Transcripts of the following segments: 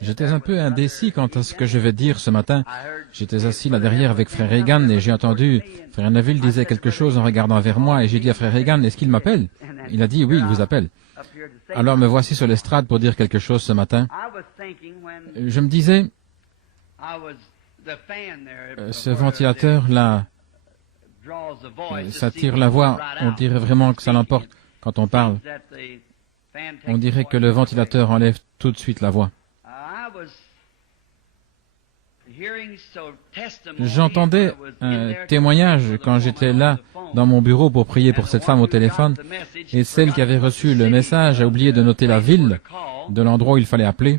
J'étais un peu indécis quant à ce que je vais dire ce matin. J'étais assis là derrière avec frère Reagan et j'ai entendu frère Neville disait quelque chose en regardant vers moi et j'ai dit à frère Reagan, est-ce qu'il m'appelle? Il a dit, oui, il vous appelle. Alors me voici sur l'estrade pour dire quelque chose ce matin. Je me disais, ce ventilateur-là, ça tire la voix, on dirait vraiment que ça l'emporte quand on parle. On dirait que le ventilateur enlève tout de suite la voix. J'entendais un témoignage quand j'étais là dans mon bureau pour prier pour cette femme au téléphone, et celle qui avait reçu le message a oublié de noter la ville de l'endroit où il fallait appeler,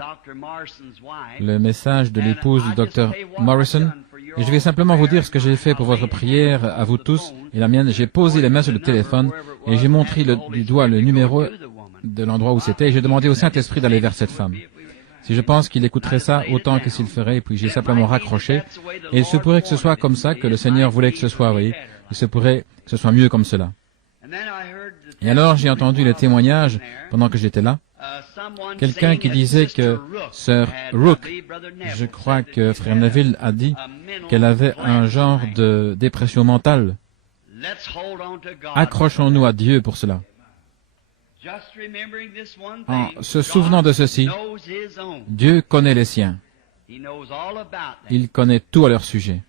le message de l'épouse du docteur Morrison. Et je vais simplement vous dire ce que j'ai fait pour votre prière, à vous tous, et la mienne. J'ai posé les mains sur le téléphone, et j'ai montré du doigt le numéro de l'endroit où c'était, et j'ai demandé au Saint-Esprit d'aller vers cette femme. Si je pense qu'il écouterait ça autant que s'il ferait, et puis j'ai simplement raccroché, et il se pourrait que ce soit comme ça, que le Seigneur voulait que ce soit, vous voyez. Il se pourrait que ce soit mieux comme cela. Et alors j'ai entendu les témoignages pendant que j'étais là. Quelqu'un qui disait que Sœur Rook, je crois que frère Neville a dit qu'elle avait un genre de dépression mentale. Accrochons-nous à Dieu pour cela. En se souvenant de ceci, Dieu connaît les siens. Il connaît tout à leur sujet.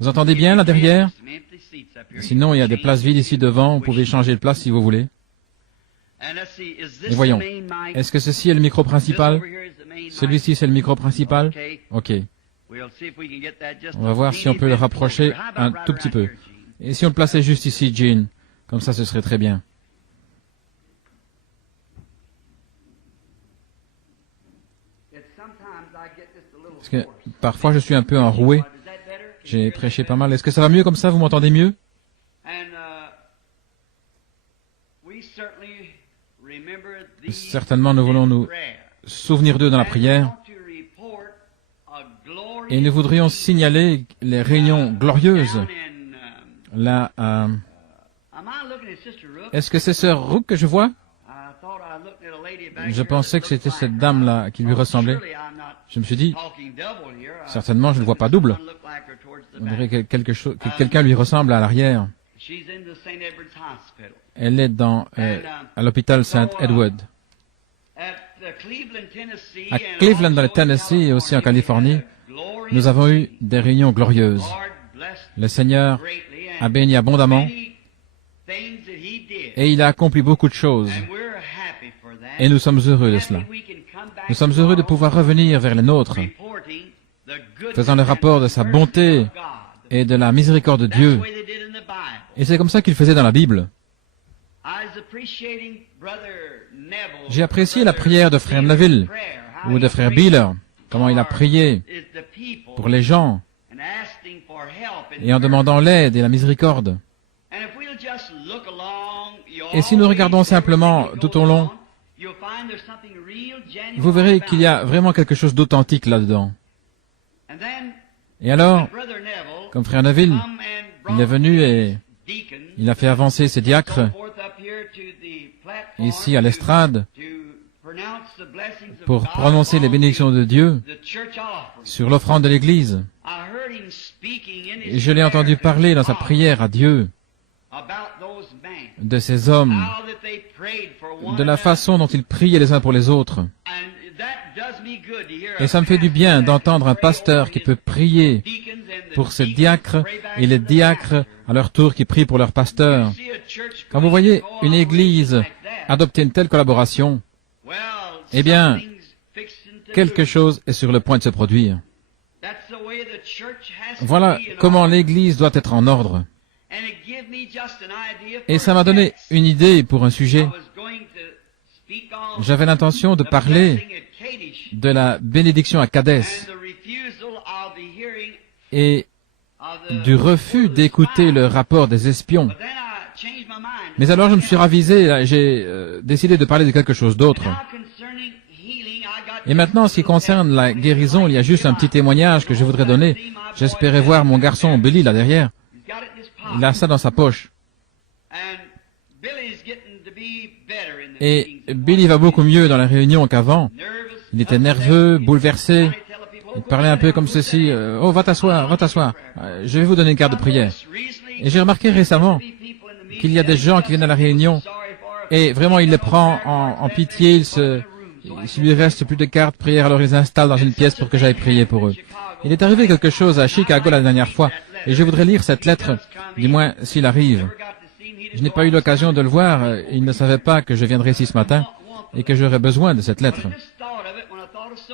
Vous entendez bien là derrière? Sinon, il y a des places vides ici devant. Vous pouvez changer de place si vous voulez. Et voyons, est-ce que ceci est le micro principal? Celui-ci, c'est le micro principal? Ok. On va voir si on peut le rapprocher un tout petit peu. Et si on le plaçait juste ici, Jean? Comme ça, ce serait très bien. Parce que parfois, je suis un peu enroué. J'ai prêché pas mal. Est-ce que ça va mieux comme ça? Vous m'entendez mieux? Certainement, nous voulons nous souvenir d'eux dans la prière. Et nous voudrions signaler les réunions glorieuses. Là, est-ce que c'est Sœur Rook que je vois? Je pensais que c'était cette dame-là qui lui ressemblait. Je me suis dit, certainement, je ne vois pas double. On dirait que quelqu'un lui ressemble à l'arrière. Elle est à l'hôpital Saint Edward. À Cleveland, dans le Tennessee et aussi en Californie, nous avons eu des réunions glorieuses. Le Seigneur a béni abondamment et il a accompli beaucoup de choses. Et nous sommes heureux de cela. Nous sommes heureux de pouvoir revenir vers les nôtres, faisant le rapport de sa bonté et de la miséricorde de Dieu. Et c'est comme ça qu'il faisait dans la Bible. J'ai apprécié la prière de frère Neville ou de frère Beeler, comment il a prié pour les gens et en demandant l'aide et la miséricorde. Et si nous regardons simplement tout au long, vous verrez qu'il y a vraiment quelque chose d'authentique là-dedans. Et alors, comme frère Neville, il est venu et il a fait avancer ses diacres ici à l'estrade pour prononcer les bénédictions de Dieu sur l'offrande de l'Église. Et je l'ai entendu parler dans sa prière à Dieu de ces hommes, de la façon dont ils priaient les uns pour les autres. Et ça me fait du bien d'entendre un pasteur qui peut prier pour ses diacres et les diacres à leur tour qui prient pour leur pasteur. Quand vous voyez une église adopter une telle collaboration, eh bien, quelque chose est sur le point de se produire. Voilà comment l'église doit être en ordre. Et ça m'a donné une idée pour un sujet. J'avais l'intention de parler de la bénédiction à Kadès et du refus d'écouter le rapport des espions. Mais alors je me suis ravisé, j'ai décidé de parler de quelque chose d'autre. Et maintenant, en ce qui concerne la guérison, il y a juste un petit témoignage que je voudrais donner. J'espérais voir mon garçon Billy là derrière. Il a ça dans sa poche. Et Billy va beaucoup mieux dans la réunion qu'avant. Il était nerveux, bouleversé. Il parlait un peu comme ceci. Oh, va t'asseoir, va t'asseoir. Je vais vous donner une carte de prière. Et j'ai remarqué récemment qu'il y a des gens qui viennent à la réunion et vraiment il les prend en pitié. S'il lui reste plus de cartes de prière, alors ils les installent dans une pièce pour que j'aille prier pour eux. Il est arrivé quelque chose à Chicago la dernière fois et je voudrais lire cette lettre, du moins s'il arrive. Je n'ai pas eu l'occasion de le voir. Il ne savait pas que je viendrais ici ce matin et que j'aurais besoin de cette lettre.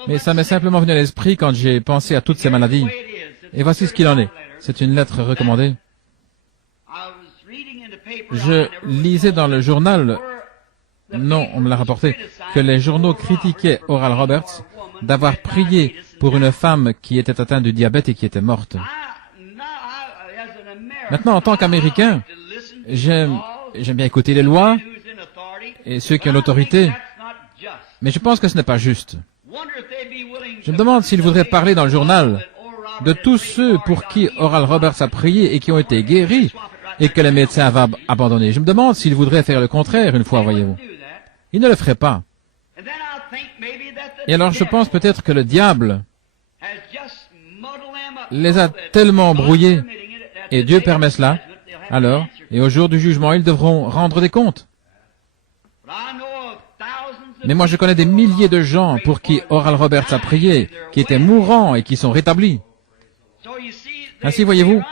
Mais ça m'est simplement venu à l'esprit quand j'ai pensé à toutes ces maladies. Et voici ce qu'il en est. C'est une lettre recommandée. Je lisais dans le journal, non, on me l'a rapporté, que les journaux critiquaient Oral Roberts d'avoir prié pour une femme qui était atteinte du diabète et qui était morte. Maintenant, en tant qu'Américain, j'aime bien écouter les lois et ceux qui ont l'autorité, mais je pense que ce n'est pas juste. Je me demande s'il voudrait parler dans le journal de tous ceux pour qui Oral Roberts a prié et qui ont été guéris et que les médecins avaient abandonné. Je me demande s'il voudrait faire le contraire une fois, voyez-vous. Il ne le ferait pas. Et alors je pense peut-être que le diable les a tellement brouillés, et Dieu permet cela, alors, et au jour du jugement, ils devront rendre des comptes. Mais moi je connais des milliers de gens pour qui Oral Roberts a prié, qui étaient mourants et qui sont rétablis. Ainsi, voyez-vous,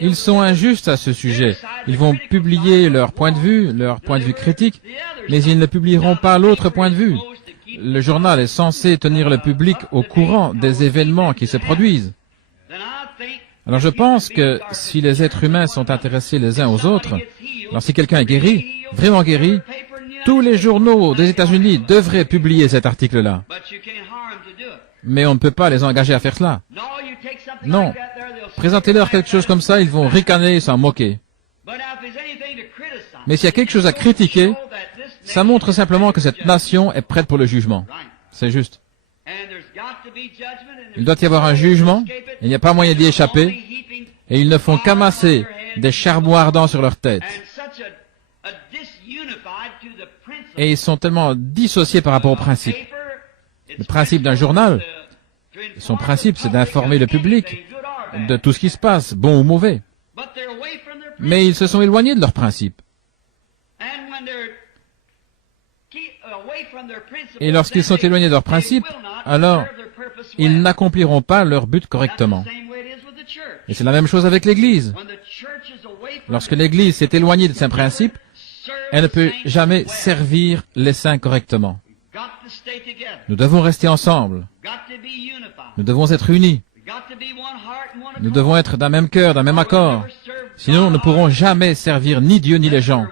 ils sont injustes à ce sujet. Ils vont publier leur point de vue critique, mais ils ne publieront pas l'autre point de vue. Le journal est censé tenir le public au courant des événements qui se produisent. Alors je pense que si les êtres humains sont intéressés les uns aux autres, alors si quelqu'un est guéri, vraiment guéri, tous les journaux des États-Unis devraient publier cet article-là. Mais on ne peut pas les engager à faire cela. Non. Présentez-leur quelque chose comme ça, ils vont ricaner et s'en moquer. Mais s'il y a quelque chose à critiquer, ça montre simplement que cette nation est prête pour le jugement. C'est juste. Il doit y avoir un jugement, il n'y a pas moyen d'y échapper, et ils ne font qu'amasser des charbons ardents sur leur tête. Et ils sont tellement dissociés par rapport au principe. Le principe d'un journal, son principe, c'est d'informer le public de tout ce qui se passe, bon ou mauvais. Mais ils se sont éloignés de leur principe. Et lorsqu'ils sont éloignés de leur principe, alors ils n'accompliront pas leur but correctement. Et c'est la même chose avec l'Église. Lorsque l'Église s'est éloignée de ses principes, elle ne peut jamais servir les saints correctement. Nous devons rester ensemble. Nous devons être unis. Nous devons être d'un même cœur, d'un même accord. Sinon, nous ne pourrons jamais servir ni Dieu ni les gens,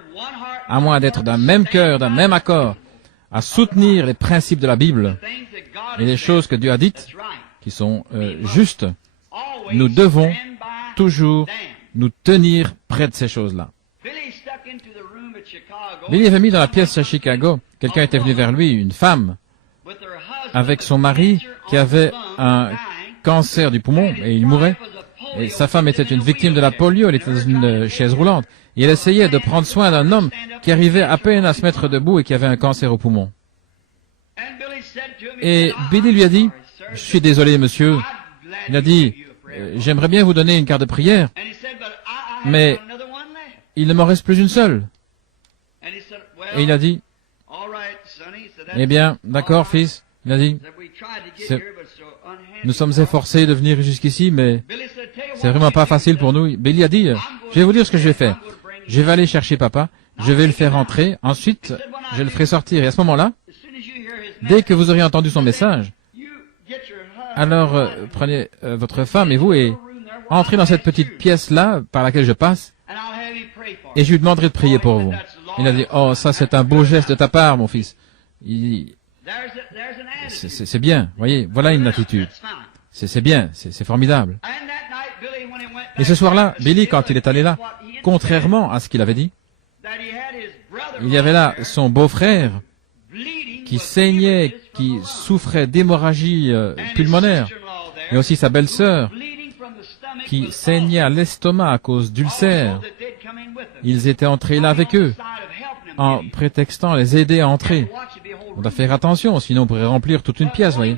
à moins d'être d'un même cœur, d'un même accord, à soutenir les principes de la Bible et les choses que Dieu a dites, qui sont justes. Nous devons toujours nous tenir près de ces choses-là. Billy avait mis dans la pièce à Chicago, quelqu'un était venu vers lui, une femme, avec son mari qui avait un cancer du poumon et il mourait. Et sa femme était une victime de la polio, elle était dans une chaise roulante. Et elle essayait de prendre soin d'un homme qui arrivait à peine à se mettre debout et qui avait un cancer au poumon. Et Billy lui a dit, « Je suis désolé, monsieur. » Il a dit, « J'aimerais bien vous donner une carte de prière, mais il ne m'en reste plus une seule. » Et il a dit, « Eh bien, d'accord, fils. » Il a dit, « Nous sommes efforcés de venir jusqu'ici, mais c'est vraiment pas facile pour nous. » Billy a dit, « Je vais vous dire ce que je vais faire. Je vais aller chercher papa, je vais le faire entrer, ensuite je le ferai sortir. Et à ce moment-là, dès que vous aurez entendu son message, alors prenez votre femme et vous et entrez dans cette petite pièce-là par laquelle je passe et je lui demanderai de prier pour vous. » Il a dit, « Oh, ça c'est un beau geste de ta part, mon fils. » C'est bien, voyez, voilà une attitude. C'est bien, c'est formidable. Et ce soir-là, Billy, quand il est allé là, contrairement à ce qu'il avait dit, il y avait là son beau-frère qui saignait, qui souffrait d'hémorragie pulmonaire, et aussi sa belle-sœur qui saignait à l'estomac à cause d'ulcères. Ils étaient entrés là avec eux. en prétextant les aider à entrer. On doit faire attention, sinon on pourrait remplir toute une pièce, voyez.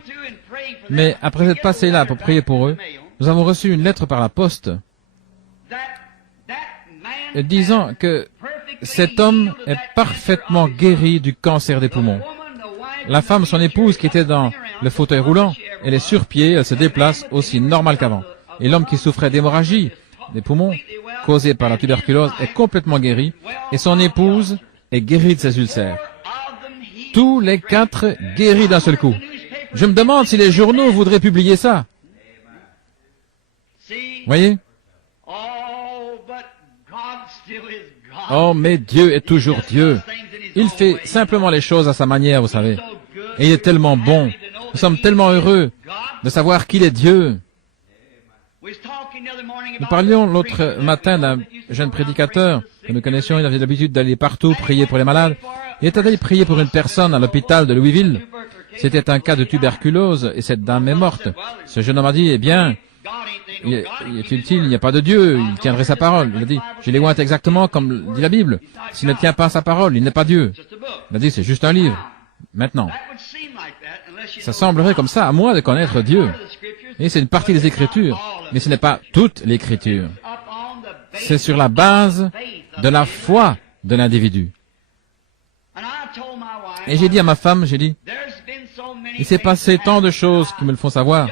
Mais après être passé là pour prier pour eux, nous avons reçu une lettre par la poste disant que cet homme est parfaitement guéri du cancer des poumons. La femme, son épouse, qui était dans le fauteuil roulant, elle est sur pied, elle se déplace aussi normal qu'avant. Et l'homme qui souffrait d'hémorragie des poumons, causée par la tuberculose, est complètement guéri, et son épouse est guérie de ses ulcères. Tous les quatre guéris d'un seul coup. Je me demande si les journaux voudraient publier ça. Voyez? Oh, mais Dieu est toujours Dieu. Il fait simplement les choses à sa manière, vous savez. Et il est tellement bon. Nous sommes tellement heureux de savoir qu'il est Dieu. Nous parlions l'autre matin d'un jeune prédicateur que nous connaissions. Il avait l'habitude d'aller partout prier pour les malades. Il était allé prier pour une personne à l'hôpital de Louisville. C'était un cas de tuberculose et cette dame est morte. Ce jeune homme a dit, eh bien, est-il, il n'y a pas de Dieu, il tiendrait sa parole. Il a dit, je les ointe exactement comme dit la Bible. S'il ne tient pas sa parole, il n'est pas Dieu. Il a dit, c'est juste un livre. Maintenant, ça semblerait comme ça à moi de connaître Dieu. Et c'est une partie des Écritures, mais ce n'est pas toute l'Écriture. C'est sur la base de la foi de l'individu. Et j'ai dit à ma femme, j'ai dit, il s'est passé tant de choses qui me le font savoir.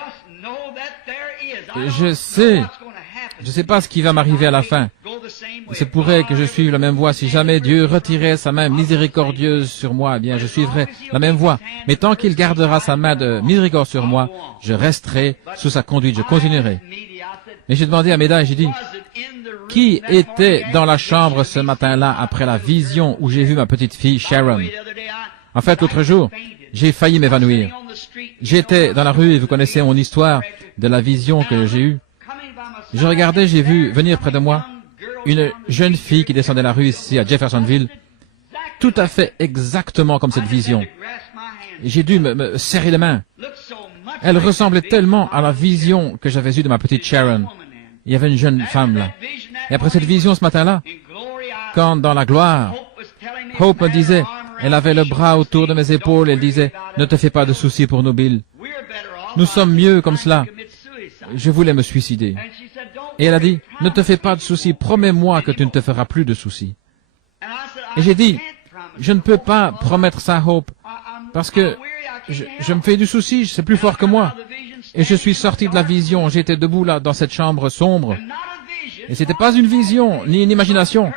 Je sais pas ce qui va m'arriver à la fin. Il se pourrait que je suive la même voie. Si jamais Dieu retirait sa main miséricordieuse sur moi, eh bien, je suivrai la même voie. Mais tant qu'il gardera sa main de miséricorde sur moi, je resterai sous sa conduite, je continuerai. Mais j'ai demandé à Méda et j'ai dit, qui était dans la chambre ce matin-là après la vision où j'ai vu ma petite fille Sharon? En fait, l'autre jour, j'ai failli m'évanouir. J'étais dans la rue et vous connaissez mon histoire de la vision que j'ai eue. Je regardais, j'ai vu venir près de moi une jeune fille qui descendait la rue ici à Jeffersonville, tout à fait exactement comme cette vision. J'ai dû me serrer les mains. Elle ressemblait tellement à la vision que j'avais eue de ma petite Sharon. Il y avait une jeune femme là. Et après cette vision ce matin-là, quand dans la gloire, Hope me disait, elle avait le bras autour de mes épaules, elle disait, ne te fais pas de soucis pour nous, Bill. Nous sommes mieux comme cela. Je voulais me suicider. Et elle a dit, ne te fais pas de soucis, promets-moi que tu ne te feras plus de soucis. Et j'ai dit, je ne peux pas promettre ça à Hope, parce que je me fais du souci, c'est plus fort que moi. Et je suis sorti de la vision, j'étais debout là, dans cette chambre sombre. Et c'était pas une vision, ni une imagination,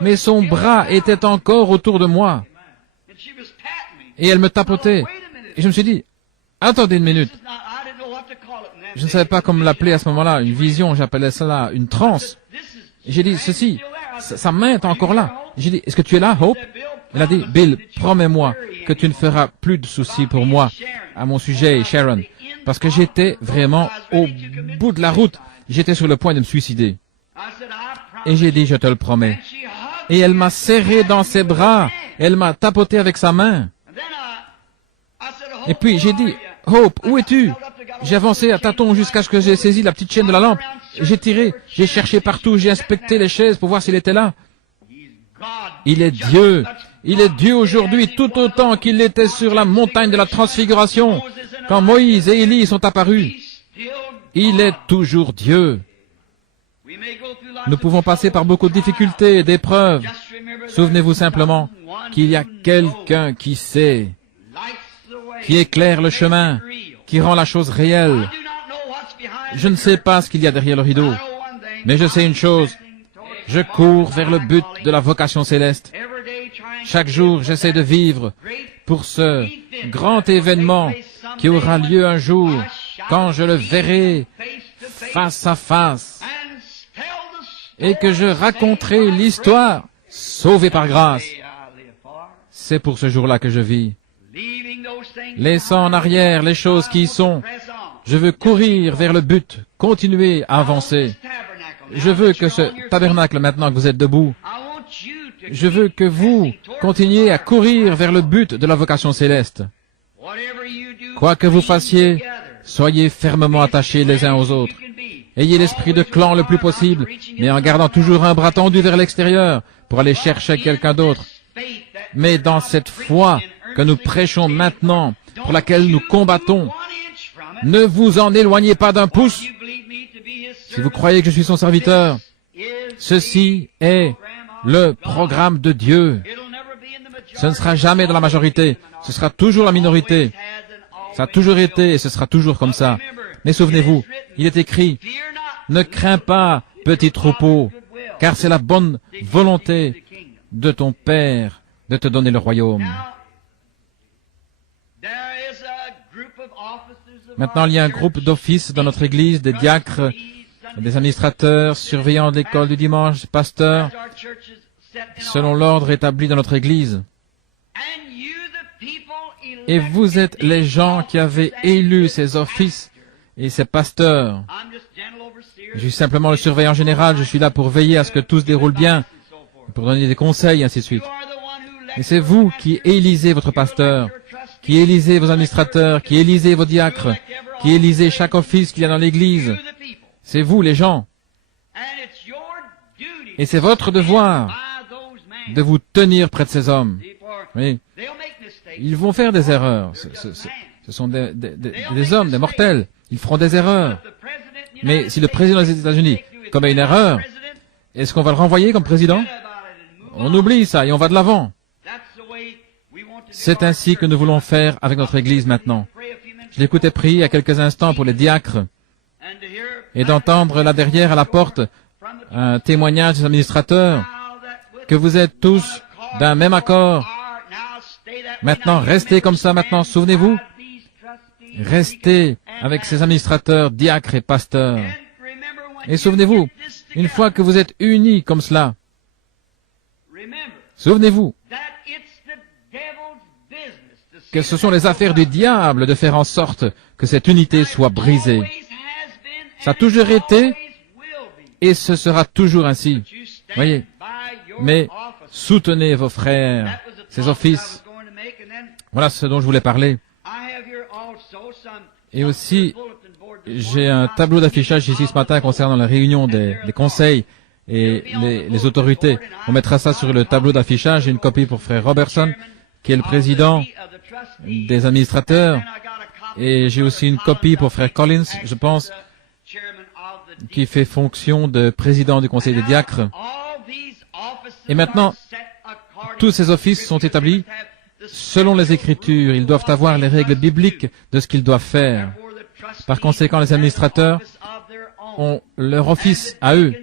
mais son bras était encore autour de moi. Et elle me tapotait. Et je me suis dit, attendez une minute. Je ne savais pas comment l'appeler à ce moment-là, une vision, j'appelais cela une transe. Et j'ai dit, ceci, sa main est encore là. J'ai dit, est-ce que tu es là, Hope? Elle a dit, Bill, promets-moi que tu ne feras plus de soucis pour moi à mon sujet, Sharon. Parce que j'étais vraiment au bout de la route. J'étais sur le point de me suicider. Et j'ai dit, je te le promets. Et elle m'a serré dans ses bras. Elle m'a tapoté avec sa main. Et puis j'ai dit, Hope, où es-tu? J'ai avancé à tâtons jusqu'à ce que j'ai saisi la petite chaîne de la lampe. J'ai tiré, j'ai cherché partout, j'ai inspecté les chaises pour voir s'il était là. Il est Dieu. Il est Dieu aujourd'hui tout autant qu'il l'était sur la montagne de la transfiguration, quand Moïse et Élie sont apparus. Il est toujours Dieu. Nous pouvons passer par beaucoup de difficultés et d'épreuves. Souvenez-vous simplement qu'il y a quelqu'un qui sait, qui éclaire le chemin, qui rend la chose réelle. Je ne sais pas ce qu'il y a derrière le rideau, mais je sais une chose. Je cours vers le but de la vocation céleste. Chaque jour, j'essaie de vivre pour ce grand événement qui aura lieu un jour, quand je le verrai face à face, et que je raconterai l'histoire, sauvé par grâce. C'est pour ce jour-là que je vis. Laissant en arrière les choses qui y sont, je veux courir vers le but, continuer à avancer. Je veux que ce tabernacle, maintenant que vous êtes debout, je veux que vous continuiez à courir vers le but de la vocation céleste. Quoi que vous fassiez, soyez fermement attachés les uns aux autres. Ayez l'esprit de clan le plus possible, mais en gardant toujours un bras tendu vers l'extérieur pour aller chercher quelqu'un d'autre. Mais dans cette foi que nous prêchons maintenant, pour laquelle nous combattons, ne vous en éloignez pas d'un pouce. Si vous croyez que je suis son serviteur, ceci est le programme de Dieu. Ce ne sera jamais dans la majorité, ce sera toujours la minorité. Ça a toujours été et ce sera toujours comme ça. Mais souvenez-vous, il est écrit, ne crains pas, petit troupeau, car c'est la bonne volonté de ton Père de te donner le royaume. Maintenant, il y a un groupe d'offices dans notre Église, des diacres, des administrateurs, surveillants de l'école du dimanche, pasteurs, selon l'ordre établi dans notre Église. Et vous êtes les gens qui avez élu ces offices et ces pasteurs. Je suis simplement le surveillant général, je suis là pour veiller à ce que tout se déroule bien, pour donner des conseils, ainsi de suite. Et c'est vous qui élisez votre pasteur, qui élisez vos administrateurs, qui élisez vos diacres, qui élisez chaque office qu'il y a dans l'Église. C'est vous, les gens. Et c'est votre devoir de vous tenir près de ces hommes. Oui. Ils vont faire des erreurs. Ce sont des hommes, des mortels. Ils feront des erreurs. Mais si le président des États-Unis commet une erreur, est-ce qu'on va le renvoyer comme président? On oublie ça et on va de l'avant. C'est ainsi que nous voulons faire avec notre Église maintenant. Je l'écoutais prier il y a quelques instants pour les diacres et d'entendre là derrière à la porte un témoignage des administrateurs que vous êtes tous d'un même accord. Maintenant, restez comme ça maintenant, souvenez-vous. Restez avec ces administrateurs, diacres et pasteurs. Et souvenez-vous, une fois que vous êtes unis comme cela, souvenez-vous que ce sont les affaires du diable de faire en sorte que cette unité soit brisée. Ça a toujours été et ce sera toujours ainsi. Voyez. Mais soutenez vos frères, ces offices. Voilà ce dont je voulais parler. Et aussi, j'ai un tableau d'affichage ici ce matin concernant la réunion des conseils et les autorités. On mettra ça sur le tableau d'affichage. J'ai une copie pour frère Robertson, qui est le président des administrateurs. Et j'ai aussi une copie pour frère Collins, je pense, qui fait fonction de président du conseil des diacres. Et maintenant, tous ces offices sont établis selon les Écritures. Ils doivent avoir les règles bibliques de ce qu'ils doivent faire. Par conséquent, les administrateurs ont leur office à eux.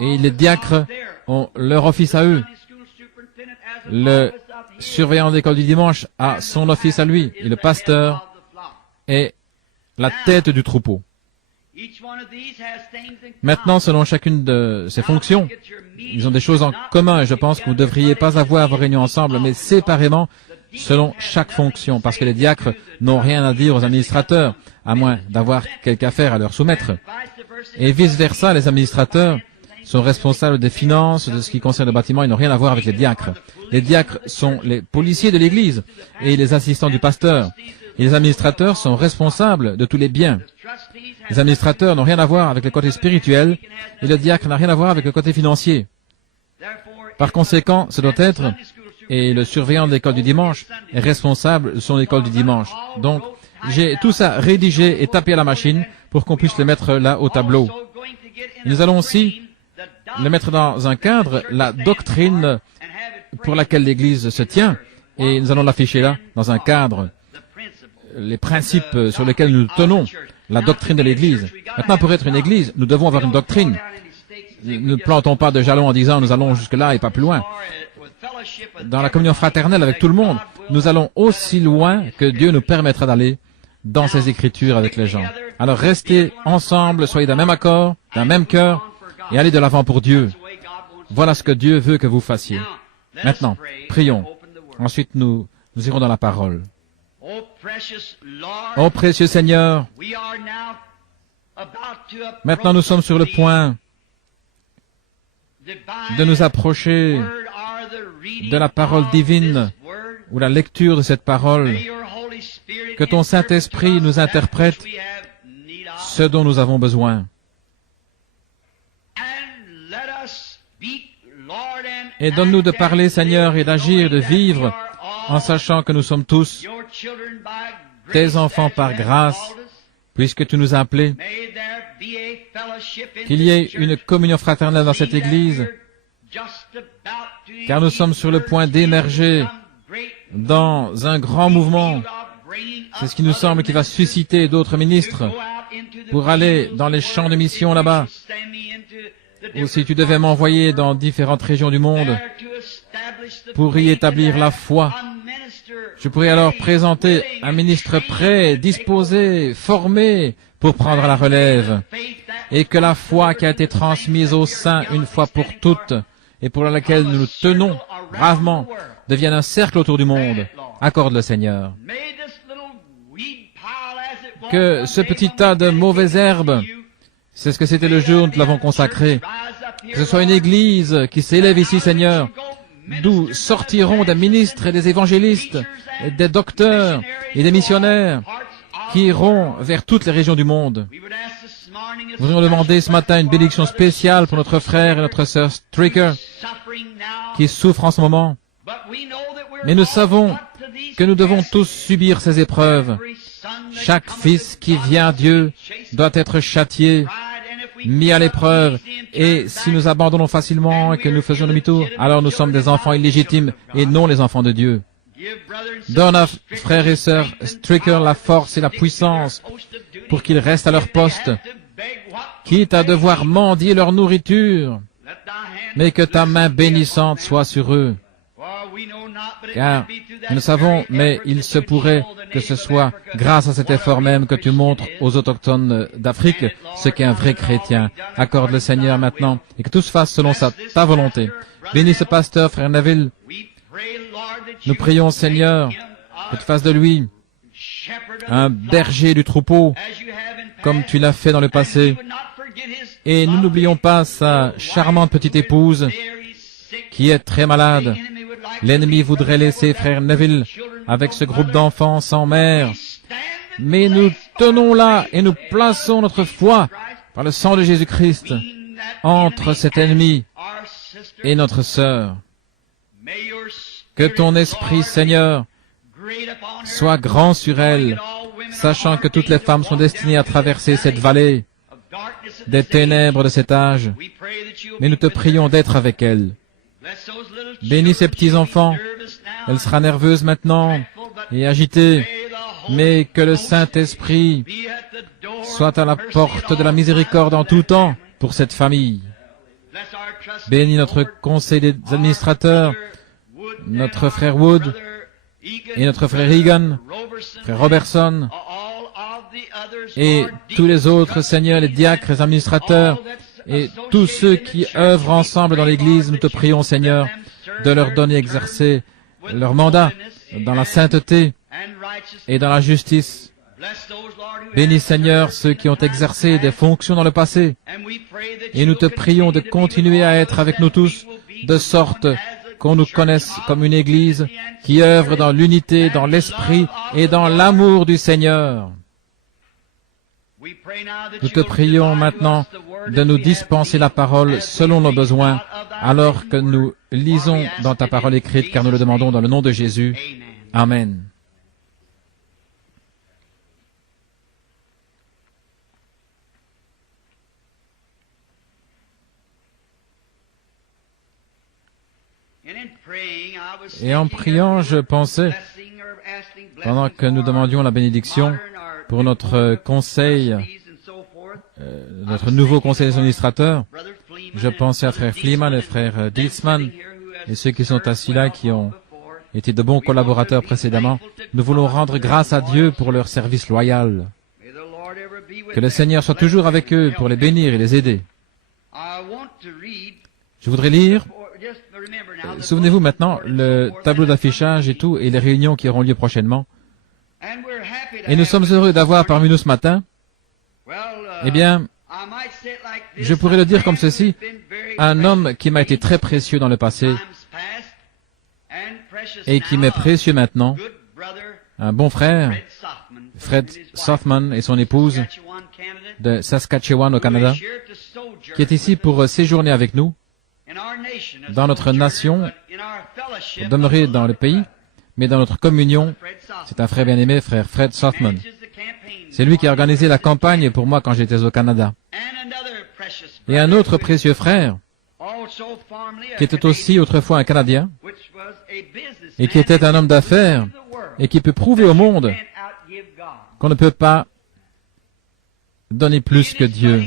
Et les diacres ont leur office à eux. Le surveillant d'école du dimanche a son office à lui. Et le pasteur est la tête du troupeau. Maintenant, selon chacune de ces fonctions, ils ont des choses en commun et je pense que vous ne devriez pas avoir vos réunions ensemble, mais séparément selon chaque fonction, parce que les diacres n'ont rien à dire aux administrateurs, à moins d'avoir quelque affaire à leur soumettre. Et vice-versa, les administrateurs sont responsables des finances, de ce qui concerne le bâtiment, ils n'ont rien à voir avec les diacres. Les diacres sont les policiers de l'Église et les assistants du pasteur. Et les administrateurs sont responsables de tous les biens. Les administrateurs n'ont rien à voir avec le côté spirituel et le diacre n'a rien à voir avec le côté financier. Par conséquent, ce doit être, et le surveillant de l'école du dimanche est responsable de son école du dimanche. Donc, j'ai tout ça rédigé et tapé à la machine pour qu'on puisse le mettre là au tableau. Nous allons aussi le mettre dans un cadre, la doctrine pour laquelle l'Église se tient, et nous allons l'afficher là, dans un cadre, les principes sur lesquels nous tenons, la doctrine de l'Église. Maintenant, pour être une Église, nous devons avoir une doctrine. Ne plantons pas de jalons en disant nous allons jusque-là et pas plus loin. Dans la communion fraternelle avec tout le monde, nous allons aussi loin que Dieu nous permettra d'aller dans ses Écritures avec les gens. Alors restez ensemble, soyez d'un même accord, d'un même cœur, et allez de l'avant pour Dieu. Voilà ce que Dieu veut que vous fassiez. Maintenant, prions. Ensuite, nous irons dans la parole. Ô précieux Seigneur, maintenant nous sommes sur le point de nous approcher de la parole divine ou la lecture de cette parole. Que ton Saint-Esprit nous interprète ce dont nous avons besoin. Et donne-nous de parler, Seigneur, et d'agir, de vivre, en sachant que nous sommes tous tes enfants par grâce, puisque tu nous as appelés. Qu'il y ait une communion fraternelle dans cette Église, car nous sommes sur le point d'émerger dans un grand mouvement. C'est ce qui nous semble qui va susciter d'autres ministres pour aller dans les champs de mission là-bas. Ou si tu devais m'envoyer dans différentes régions du monde pour y établir la foi, je pourrais alors présenter un ministre prêt, disposé, formé pour prendre la relève, et que la foi qui a été transmise aux saints une fois pour toutes et pour laquelle nous nous tenons bravement devienne un cercle autour du monde. Accorde le Seigneur. Que ce petit tas de mauvaises herbes, c'est ce que c'était le jour où nous l'avons consacré, que ce soit une église qui s'élève ici, Seigneur, d'où sortiront des ministres et des évangélistes, et des docteurs et des missionnaires qui iront vers toutes les régions du monde. Nous voudrions demander ce matin une bénédiction spéciale pour notre frère et notre sœur Stricker qui souffrent en ce moment. Mais nous savons que nous devons tous subir ces épreuves. Chaque fils qui vient à Dieu doit être châtié, mis à l'épreuve, et si nous abandonnons facilement et que nous faisons demi-tour, alors nous sommes des enfants illégitimes et non les enfants de Dieu. Donne à frères et sœurs Stricker la force et la puissance pour qu'ils restent à leur poste, quitte à devoir mendier leur nourriture, mais que ta main bénissante soit sur eux. Car nous savons, mais il se pourrait que ce soit grâce à cet effort même que tu montres aux autochtones d'Afrique ce qu'est un vrai chrétien. Accorde le Seigneur maintenant et que tout se fasse selon ta volonté. Bénis ce pasteur, frère Neville. Nous prions, Seigneur, que tu fasses de lui un berger du troupeau, comme tu l'as fait dans le passé. Et nous n'oublions pas sa charmante petite épouse, qui est très malade. L'ennemi voudrait laisser frère Neville avec ce groupe d'enfants sans mère. Mais nous tenons là et nous plaçons notre foi par le sang de Jésus-Christ entre cet ennemi et notre sœur. Que ton esprit, Seigneur, soit grand sur elle, sachant que toutes les femmes sont destinées à traverser cette vallée des ténèbres de cet âge. Mais nous te prions d'être avec elle. Bénis ces petits-enfants. Elle sera nerveuse maintenant et agitée, mais que le Saint-Esprit soit à la porte de la miséricorde en tout temps pour cette famille. Bénis notre conseil des administrateurs, notre frère Wood et notre frère Egan, frère Robertson, et tous les autres, Seigneur, les diacres, les administrateurs, et tous ceux qui œuvrent ensemble dans l'Église. Nous te prions, Seigneur, de leur donner exercer leur mandat dans la sainteté et dans la justice. Bénis, Seigneur, ceux qui ont exercé des fonctions dans le passé. Et nous te prions de continuer à être avec nous tous, de sorte qu'on nous connaisse comme une Église qui œuvre dans l'unité, dans l'esprit et dans l'amour du Seigneur. Nous te prions maintenant de nous dispenser la parole selon nos besoins, alors que nous lisons dans ta parole écrite, car nous le demandons dans le nom de Jésus. Amen. Et en priant, je pensais, pendant que nous demandions la bénédiction pour notre conseil, notre nouveau conseil des administrateurs, je pensais à frère Fleeman et frère Dilsman et ceux qui sont assis là, qui ont été de bons collaborateurs précédemment. Nous voulons rendre grâce à Dieu pour leur service loyal. Que le Seigneur soit toujours avec eux pour les bénir et les aider. Je voudrais lire, souvenez-vous maintenant, le tableau d'affichage et tout, et les réunions qui auront lieu prochainement. Et nous sommes heureux d'avoir parmi nous ce matin, eh bien, je pourrais le dire comme ceci, un homme qui m'a été très précieux dans le passé et qui m'est précieux maintenant, un bon frère, Fred Sothman et son épouse de Saskatchewan au Canada, qui est ici pour séjourner avec nous. dans notre nation, pour demeurer dans le pays, mais dans notre communion, c'est un frère bien-aimé, frère Fred Sothman. C'est lui qui a organisé la campagne pour moi quand j'étais au Canada. Et un autre précieux frère, qui était aussi autrefois un Canadien, et qui était un homme d'affaires, et qui peut prouver au monde qu'on ne peut pas donner plus que Dieu.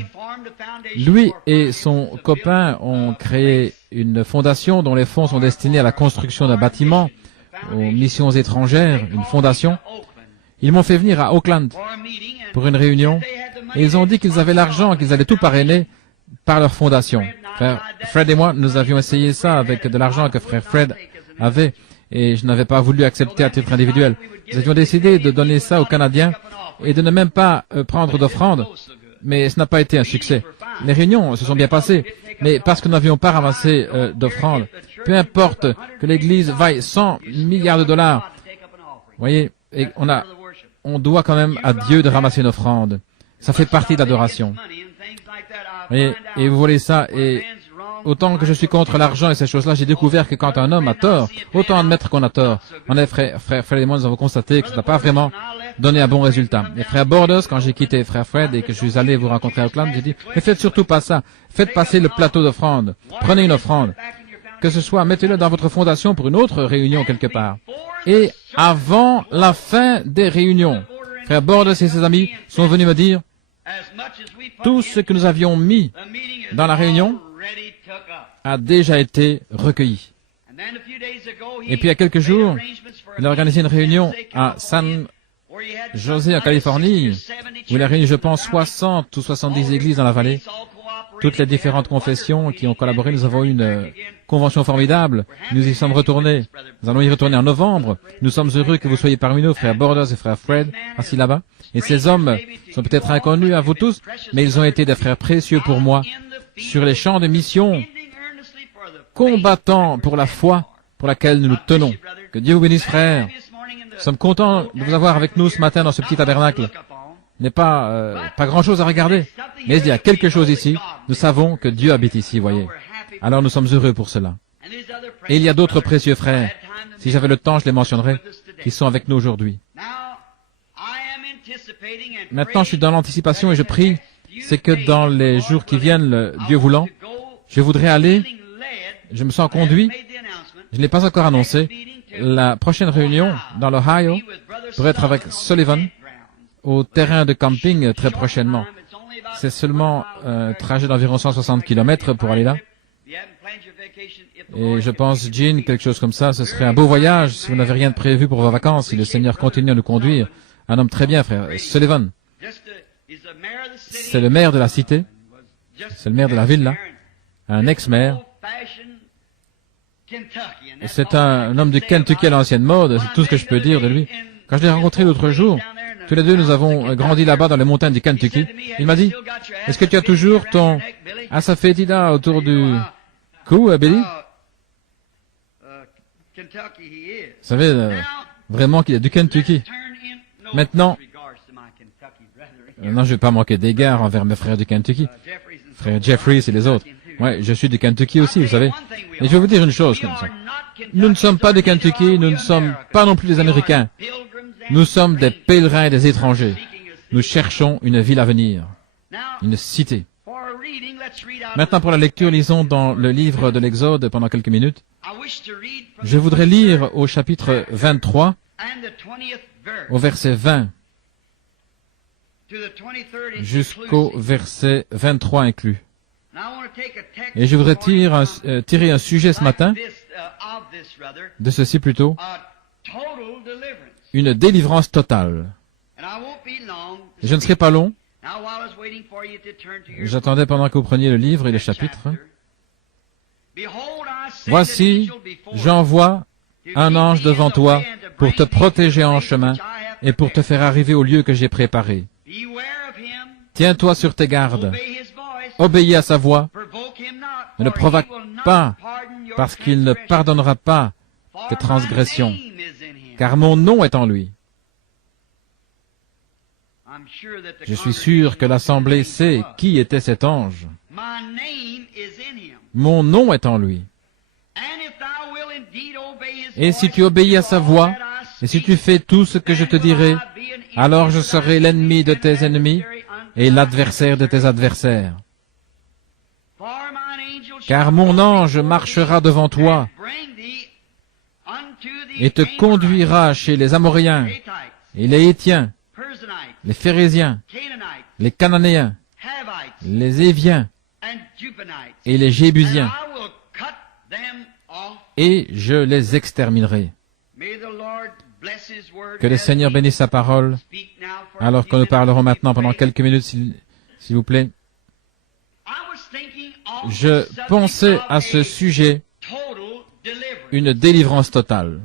Lui et son copain ont créé une fondation dont les fonds sont destinés à la construction d'un bâtiment aux missions étrangères, une fondation. Ils m'ont fait venir à Oakland pour une réunion et ils ont dit qu'ils avaient l'argent, qu'ils allaient tout parrainer par leur fondation. Frère Fred et moi, nous avions essayé ça avec de l'argent que frère Fred avait et je n'avais pas voulu accepter à titre individuel. Nous avions décidé de donner ça aux Canadiens et de ne même pas prendre d'offrande, mais ce n'a pas été un succès. Les réunions se sont bien passées, mais parce que nous n'avions pas ramassé d'offrande, peu importe que l'Église vaille 100 milliards de dollars, vous voyez, et on doit quand même à Dieu de ramasser une offrande. Ça fait partie de l'adoration. Et vous voyez ça, et autant que je suis contre l'argent et ces choses-là, j'ai découvert que quand un homme a tort, autant admettre qu'on a tort. En effet, frère Fred et moi, nous avons constaté que ça n'a pas vraiment donné un bon résultat. Et frère Borders, quand j'ai quitté frère Fred et que je suis allé vous rencontrer à Oakland, j'ai dit, mais faites surtout pas ça. Faites passer le plateau d'offrande. Prenez une offrande. Que ce soit, mettez-le dans votre fondation pour une autre réunion quelque part. Et avant la fin des réunions, frère Borders et ses amis sont venus me dire, tout ce que nous avions mis dans la réunion a déjà été recueilli. Et puis il y a quelques jours, il a organisé une réunion à San José en Californie, où il a réuni, je pense, 60 ou 70 églises dans la vallée. Toutes les différentes confessions qui ont collaboré, nous avons eu une convention formidable. Nous y sommes retournés. Nous allons y retourner en novembre. Nous sommes heureux que vous soyez parmi nous, frère Borders et frère Fred, assis là-bas. Et ces hommes sont peut-être inconnus à vous tous, mais ils ont été des frères précieux pour moi sur les champs de mission, combattant pour la foi pour laquelle nous nous tenons. Que Dieu vous bénisse, frère. Nous sommes contents de vous avoir avec nous ce matin dans ce petit tabernacle. Il n'est pas grand-chose à regarder, mais il y a quelque chose ici. Nous savons que Dieu habite ici, voyez. Alors nous sommes heureux pour cela. Et il y a d'autres précieux frères, si j'avais le temps, je les mentionnerais, qui sont avec nous aujourd'hui. Maintenant, je suis dans l'anticipation et je prie, c'est que dans les jours qui viennent, le Dieu voulant, je voudrais aller, je me sens conduit, je ne l'ai pas encore annoncé, la prochaine réunion dans l'Ohio pour être avec Sullivan au terrain de camping très prochainement. C'est seulement un trajet d'environ 160 km pour aller là. Et je pense, Jean, quelque chose comme ça, ce serait un beau voyage si vous n'avez rien de prévu pour vos vacances, si le Seigneur continue à nous conduire. Un homme très bien, frère. Sullivan. C'est le maire de la cité. C'est le maire de la ville, là. Un ex-maire. C'est un homme du Kentucky à l'ancienne mode. C'est tout ce que je peux dire de lui. Quand je l'ai rencontré l'autre jour, tous les deux, nous avons grandi là-bas dans les montagnes du Kentucky. Il m'a dit, est-ce que tu as toujours ton asafétida autour du cou, Billy? Vous savez, vraiment qu'il y a du Kentucky. Maintenant, non, je ne vais pas manquer d'égard envers mes frères du Kentucky. Frère Jeffrey et les autres. Ouais, je suis du Kentucky aussi, vous savez. Et je vais vous dire une chose comme ça. Nous ne sommes pas du Kentucky, nous ne sommes pas non plus des Américains. Nous sommes des pèlerins et des étrangers. Nous cherchons une ville à venir, une cité. Maintenant, pour la lecture, lisons dans le livre de l'Exode pendant quelques minutes. Je voudrais lire au chapitre 23, au verset 20, jusqu'au verset 23 inclus. Et je voudrais tirer un sujet ce matin, de ceci plutôt, une délivrance totale. Je ne serai pas long. J'attendais pendant que vous preniez le livre et le chapitre. Voici, j'envoie un ange devant toi pour te protéger en chemin et pour te faire arriver au lieu que j'ai préparé. Tiens-toi sur tes gardes. Obéis à sa voix. Ne le provoque pas, parce qu'il ne pardonnera pas tes transgressions, car mon nom est en lui. Je suis sûr que l'Assemblée sait qui était cet ange. Mon nom est en lui. Et si tu obéis à sa voix, et si tu fais tout ce que je te dirai, alors je serai l'ennemi de tes ennemis et l'adversaire de tes adversaires. Car mon ange marchera devant toi et te conduira chez les Amoréens et les Hétiens, les Phérésiens, les Cananéens, les Éviens et les Jébusiens, et je les exterminerai. Que le Seigneur bénisse sa parole, alors que nous parlerons maintenant pendant quelques minutes, s'il vous plaît. Je pensais à ce sujet, une délivrance totale.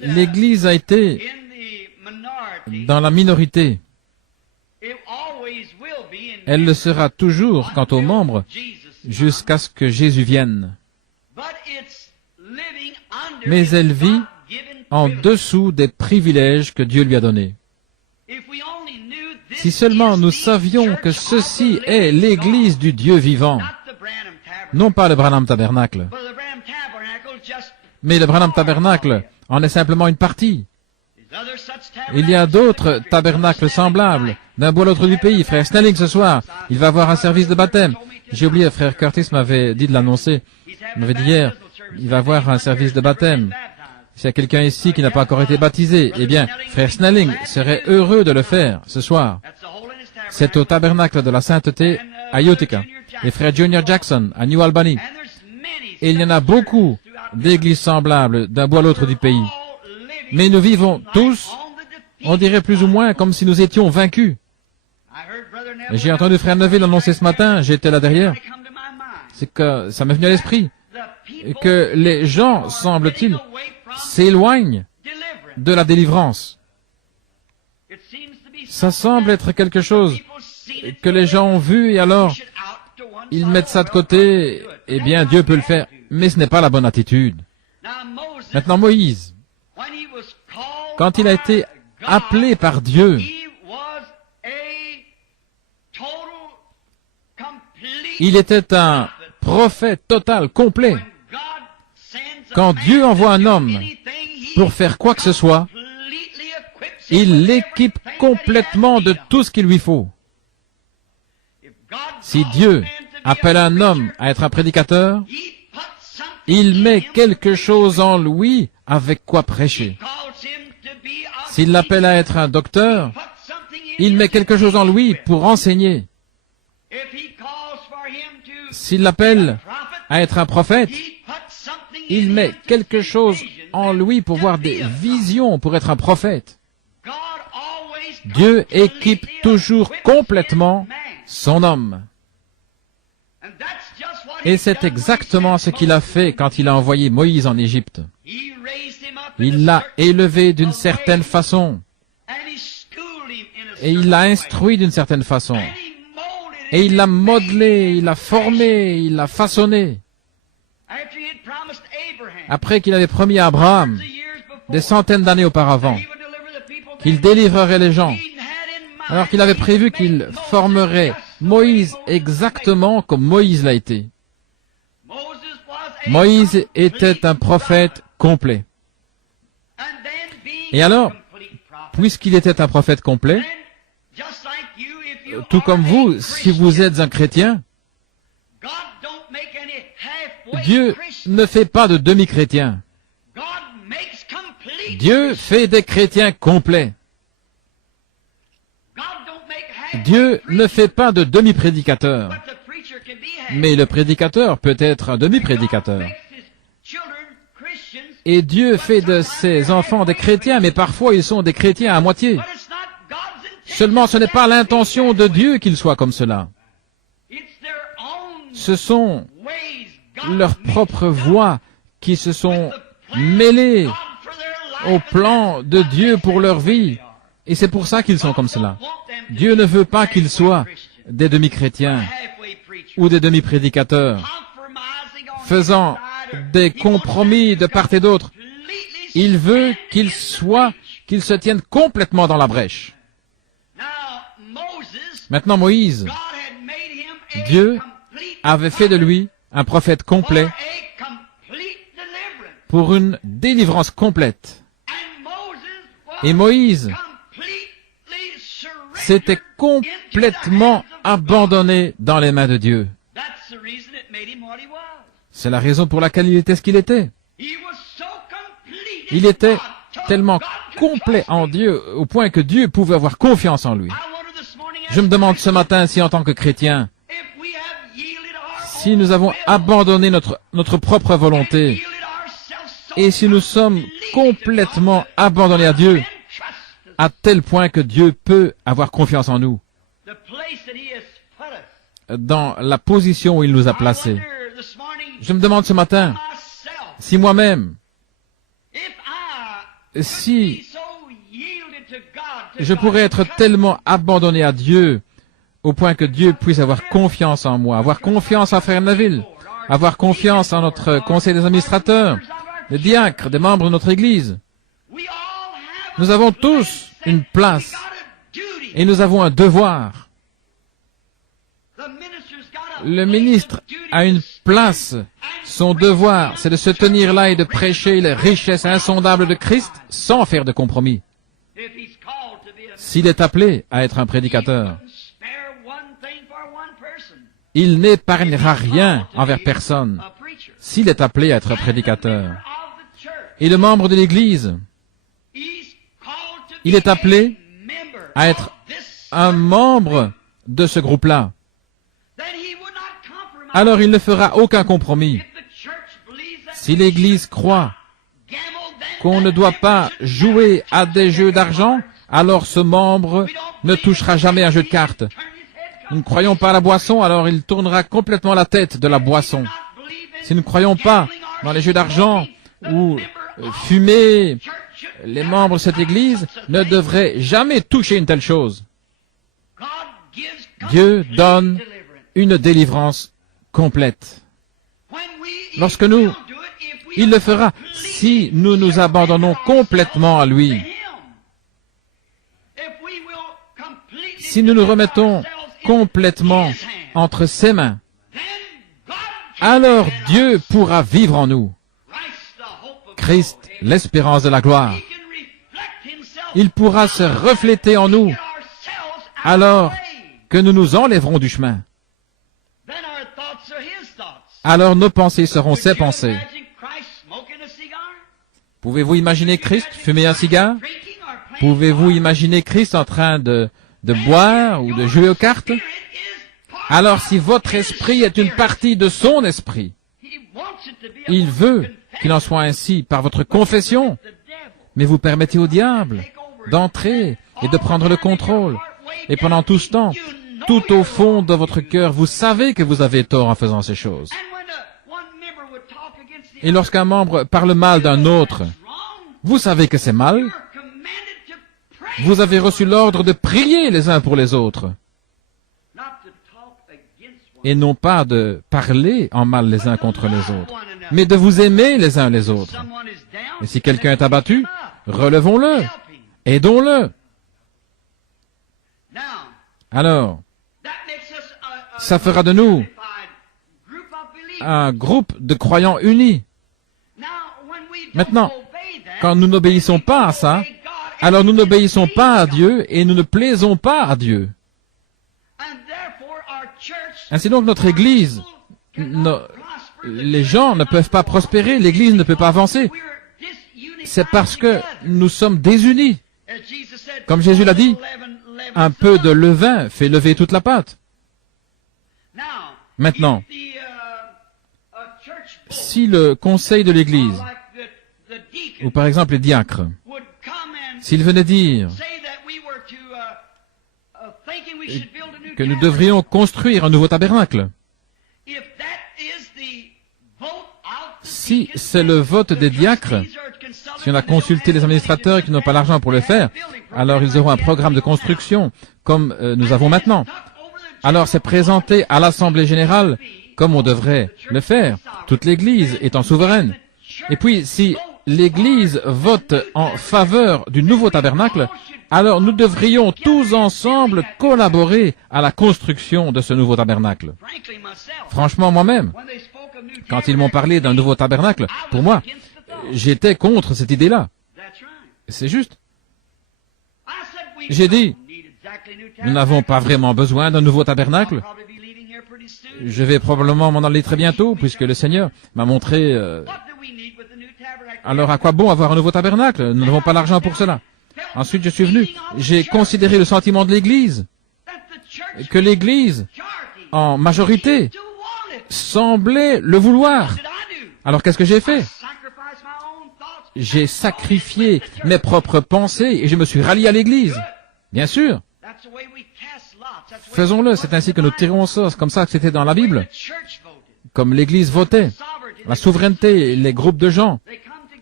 L'Église a été dans la minorité. Elle le sera toujours quant aux membres, jusqu'à ce que Jésus vienne. Mais elle vit en dessous des privilèges que Dieu lui a donnés. Si seulement nous savions que ceci est l'Église du Dieu vivant, non pas le Branham Tabernacle, mais le Branham Tabernacle en est simplement une partie. Il y a d'autres tabernacles semblables, d'un bout à l'autre du pays. Frère Snelling, ce soir, il va avoir un service de baptême. J'ai oublié, frère Curtis m'avait dit de l'annoncer. Il m'avait dit hier, il va avoir un service de baptême. S'il y a quelqu'un ici qui n'a pas encore été baptisé, eh bien, frère Snelling serait heureux de le faire ce soir. C'est au tabernacle de la sainteté à Utica. Et frère Junior Jackson à New Albany. Et il y en a beaucoup d'églises semblables d'un bout à l'autre du pays. Mais nous vivons tous, on dirait plus ou moins comme si nous étions vaincus. J'ai entendu frère Neville annoncer ce matin, j'étais là derrière, c'est que ça m'est venu à l'esprit, que les gens, semble-t-il, s'éloignent de la délivrance. Ça semble être quelque chose que les gens ont vu et alors ils mettent ça de côté, eh bien Dieu peut le faire, mais ce n'est pas la bonne attitude. Maintenant Moïse, quand il a été appelé par Dieu, il était un prophète total, complet. Quand Dieu envoie un homme pour faire quoi que ce soit, il l'équipe complètement de tout ce qu'il lui faut. Si Dieu appelle un homme à être un prédicateur, il met quelque chose en lui avec quoi prêcher. S'il l'appelle à être un docteur, il met quelque chose en lui pour enseigner. S'il l'appelle à être un prophète, il met quelque chose en lui pour voir des visions, pour être un prophète. Dieu équipe toujours complètement son homme. Et c'est exactement ce qu'il a fait quand il a envoyé Moïse en Égypte. Il l'a élevé d'une certaine façon. Et il l'a instruit d'une certaine façon. Et il l'a modelé, il l'a formé, il l'a façonné. Après qu'il avait promis à Abraham, des centaines d'années auparavant, qu'il délivrerait les gens, alors qu'il avait prévu qu'il formerait Moïse exactement comme Moïse l'a été. Moïse était un prophète complet. Et alors, puisqu'il était un prophète complet, tout comme vous, si vous êtes un chrétien, Dieu ne fait pas de demi-chrétiens. Dieu fait des chrétiens complets. Dieu ne fait pas de demi-prédicateurs. Mais le prédicateur peut être un demi-prédicateur. Et Dieu fait de ses enfants des chrétiens, mais parfois ils sont des chrétiens à moitié. Seulement ce n'est pas l'intention de Dieu qu'ils soient comme cela. Ce sont leurs propres voies qui se sont mêlées au plan de Dieu pour leur vie. Et c'est pour ça qu'ils sont comme cela. Dieu ne veut pas qu'ils soient des demi-chrétiens ou des demi-prédicateurs, faisant des compromis de part et d'autre. Il veut qu'ils se tiennent complètement dans la brèche. Maintenant, Moïse, Dieu avait fait de lui un prophète complet pour une délivrance complète. Et Moïse s'était complètement abandonné dans les mains de Dieu. C'est la raison pour laquelle il était ce qu'il était. Il était tellement complet en Dieu au point que Dieu pouvait avoir confiance en lui. Je me demande ce matin si en tant que chrétien, si nous avons abandonné notre propre volonté et si nous sommes complètement abandonnés à Dieu, à tel point que Dieu peut avoir confiance en nous, dans la position où il nous a placés. Je me demande ce matin, si moi-même, si je pourrais être tellement abandonné à Dieu, au point que Dieu puisse avoir confiance en moi, avoir confiance en Frère Neville, avoir confiance en notre conseil des administrateurs, les diacres, des membres de notre Église. Nous avons tous une place et nous avons un devoir. Le ministre a une place. Son devoir, c'est de se tenir là et de prêcher les richesses insondables de Christ sans faire de compromis. S'il est appelé à être un prédicateur, il n'épargnera rien envers personne. S'il est appelé à être un prédicateur, et le membre de l'Église, il est appelé à être un membre de ce groupe-là. Alors il ne fera aucun compromis. Si l'Église croit qu'on ne doit pas jouer à des jeux d'argent, alors ce membre ne touchera jamais un jeu de cartes. Nous ne croyons pas à la boisson, alors il tournera complètement la tête de la boisson. Si nous ne croyons pas dans les jeux d'argent ou fumer, les membres de cette Église ne devraient jamais toucher une telle chose. Dieu donne une délivrance complète. Lorsque il le fera si nous nous abandonnons complètement à lui. Si nous nous remettons complètement entre ses mains, alors Dieu pourra vivre en nous. Christ, l'espérance de la gloire. Il pourra se refléter en nous alors que nous nous enlèverons du chemin. Alors nos pensées seront ses pensées. Pouvez-vous imaginer Christ fumer un cigare? Pouvez-vous imaginer Christ en train de boire ou de jouer aux cartes? Alors si votre esprit est une partie de son esprit, il veut qu'il en soit ainsi par votre confession, mais vous permettez au diable d'entrer et de prendre le contrôle. Et pendant tout ce temps, tout au fond de votre cœur, vous savez que vous avez tort en faisant ces choses. Et lorsqu'un membre parle mal d'un autre, vous savez que c'est mal. Vous avez reçu l'ordre de prier les uns pour les autres. Et non pas de parler en mal les uns contre les autres, mais de vous aimer les uns les autres. Et si quelqu'un est abattu, relevons-le, aidons-le. Alors, ça fera de nous un groupe de croyants unis. Maintenant, quand nous n'obéissons pas à ça, alors nous n'obéissons pas à Dieu et nous ne plaisons pas à Dieu. Ainsi donc notre Église, les gens ne peuvent pas prospérer, l'Église ne peut pas avancer. C'est parce que nous sommes désunis. Comme Jésus l'a dit, un peu de levain fait lever toute la pâte. Maintenant, si le conseil de l'Église, ou par exemple les diacres, s'ils venaient dire que nous devrions construire un nouveau tabernacle, si c'est le vote des diacres, si on a consulté les administrateurs qui n'ont pas l'argent pour le faire, alors ils auront un programme de construction comme nous avons maintenant. Alors c'est présenté à l'Assemblée générale comme on devrait le faire, toute l'Église étant souveraine. Et puis si l'Église vote en faveur du nouveau tabernacle, alors nous devrions tous ensemble collaborer à la construction de ce nouveau tabernacle. Franchement, moi-même, quand ils m'ont parlé d'un nouveau tabernacle, pour moi, j'étais contre cette idée-là. C'est juste. J'ai dit, nous n'avons pas vraiment besoin d'un nouveau tabernacle. Je vais probablement m'en aller très bientôt, puisque le Seigneur m'a montré... Alors à quoi bon avoir un nouveau tabernacle? Nous n'avons pas l'argent pour cela. Ensuite, je suis venu. J'ai considéré le sentiment de l'Église, que l'Église, en majorité, semblait le vouloir. Alors qu'est-ce que j'ai fait? J'ai sacrifié mes propres pensées et je me suis rallié à l'Église. Bien sûr. Faisons-le, c'est ainsi que nous tirons au sort, comme ça que c'était dans la Bible. Comme l'Église votait, la souveraineté, les groupes de gens,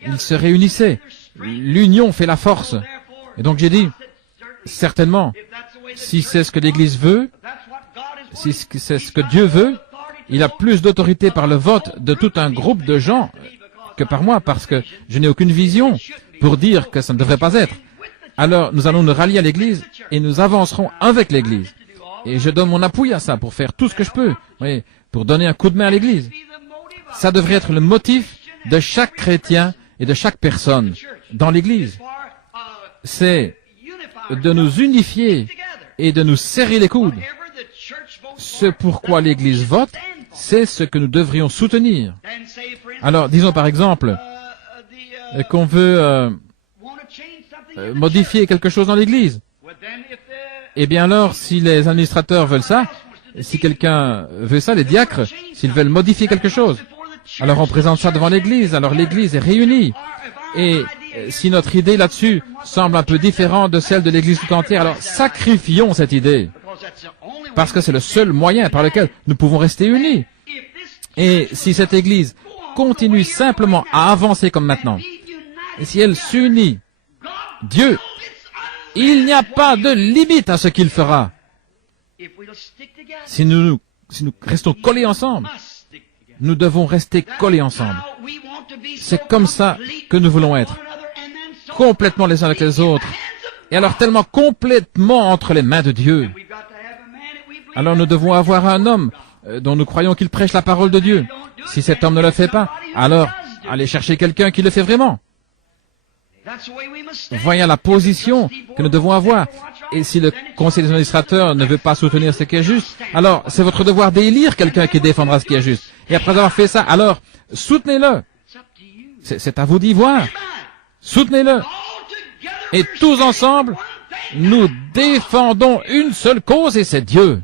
ils se réunissaient. L'union fait la force. Et donc j'ai dit, certainement, si c'est ce que l'Église veut, si c'est ce que Dieu veut, il a plus d'autorité par le vote de tout un groupe de gens que par moi, parce que je n'ai aucune vision pour dire que ça ne devrait pas être. Alors nous allons nous rallier à l'Église et nous avancerons avec l'Église. Et je donne mon appui à ça pour faire tout ce que je peux, oui, pour donner un coup de main à l'Église. Ça devrait être le motif de chaque chrétien et de chaque personne dans l'Église. C'est de nous unifier et de nous serrer les coudes. Ce pourquoi l'Église vote, c'est ce que nous devrions soutenir. Alors, disons par exemple qu'on veut modifier quelque chose dans l'Église. Eh bien alors, si les administrateurs veulent ça, si quelqu'un veut ça, les diacres, s'ils veulent modifier quelque chose, alors on présente ça devant l'Église, alors l'Église est réunie. Et si notre idée là-dessus semble un peu différente de celle de l'Église tout entière, alors sacrifions cette idée. Parce que c'est le seul moyen par lequel nous pouvons rester unis. Et si cette Église continue simplement à avancer comme maintenant, et si elle s'unit, Dieu, il n'y a pas de limite à ce qu'il fera. Si nous restons collés ensemble, nous devons rester collés ensemble. C'est comme ça que nous voulons être. Complètement les uns avec les autres. Et alors tellement complètement entre les mains de Dieu. Alors nous devons avoir un homme dont nous croyons qu'il prêche la parole de Dieu. Si cet homme ne le fait pas, alors allez chercher quelqu'un qui le fait vraiment. Voyons la position que nous devons avoir. Et si le conseil des administrateurs ne veut pas soutenir ce qui est juste, alors c'est votre devoir d'élire quelqu'un qui défendra ce qui est juste. Et après avoir fait ça, alors soutenez-le. C'est à vous d'y voir. Soutenez-le. Et tous ensemble, nous défendons une seule cause et c'est Dieu.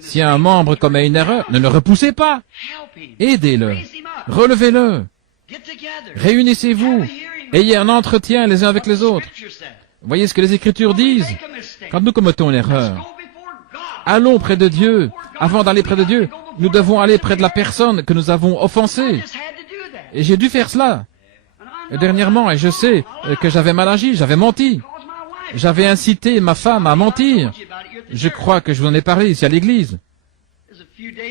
Si un membre commet une erreur, ne le repoussez pas. Aidez-le. Relevez-le. Réunissez-vous. Ayez un entretien les uns avec les autres. Voyez ce que les Écritures disent. Quand nous commettons une erreur, allons près de Dieu. Avant d'aller près de Dieu, nous devons aller près de la personne que nous avons offensée. Et j'ai dû faire cela. Et dernièrement, et je sais que j'avais mal agi, j'avais menti. J'avais incité ma femme à mentir. Je crois que je vous en ai parlé ici à l'église.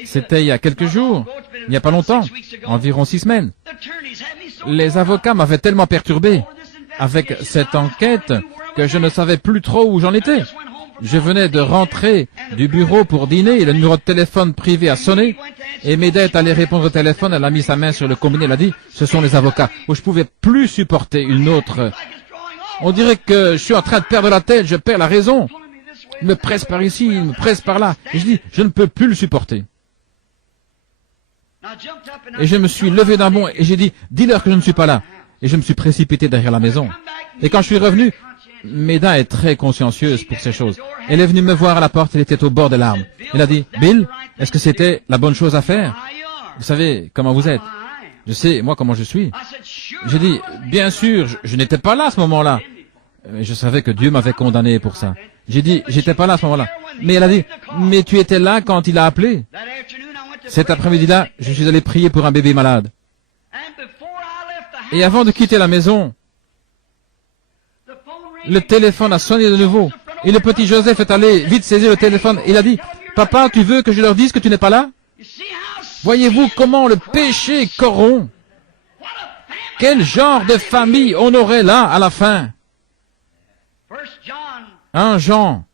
C'était il y a quelques jours, il n'y a pas longtemps, environ 6 semaines. Les avocats m'avaient tellement perturbé avec cette enquête que je ne savais plus trop où j'en étais. Je venais de rentrer du bureau pour dîner et le numéro de téléphone privé a sonné et Méda est allée répondre au téléphone, elle a mis sa main sur le combiné, elle a dit, ce sont les avocats. Où je pouvais plus supporter une autre. On dirait que je suis en train de perdre la tête, je perds la raison. Il me presse par ici, il me presse par là. Et je dis, je ne peux plus le supporter. Et je me suis levé d'un bond et j'ai dit, dis-leur que je ne suis pas là. Et je me suis précipité derrière la maison. Et quand je suis revenu, Méda est très consciencieuse pour ces choses. Elle est venue me voir à la porte, elle était au bord des larmes. Elle a dit, Bill, est-ce que c'était la bonne chose à faire? Vous savez comment vous êtes. Je sais, moi, comment je suis. J'ai dit, bien sûr, je n'étais pas là à ce moment-là. Je savais que Dieu m'avait condamné pour ça. J'ai dit, j'étais pas là à ce moment-là. Mais elle a dit, mais tu étais là quand il a appelé. Cet après-midi-là, je suis allé prier pour un bébé malade. Et avant de quitter la maison, le téléphone a sonné de nouveau. Et le petit Joseph est allé vite saisir le téléphone. Il a dit, papa, tu veux que je leur dise que tu n'es pas là? Voyez-vous comment le péché corrompt? quel genre de famille on aurait là à la fin? 1 Jean,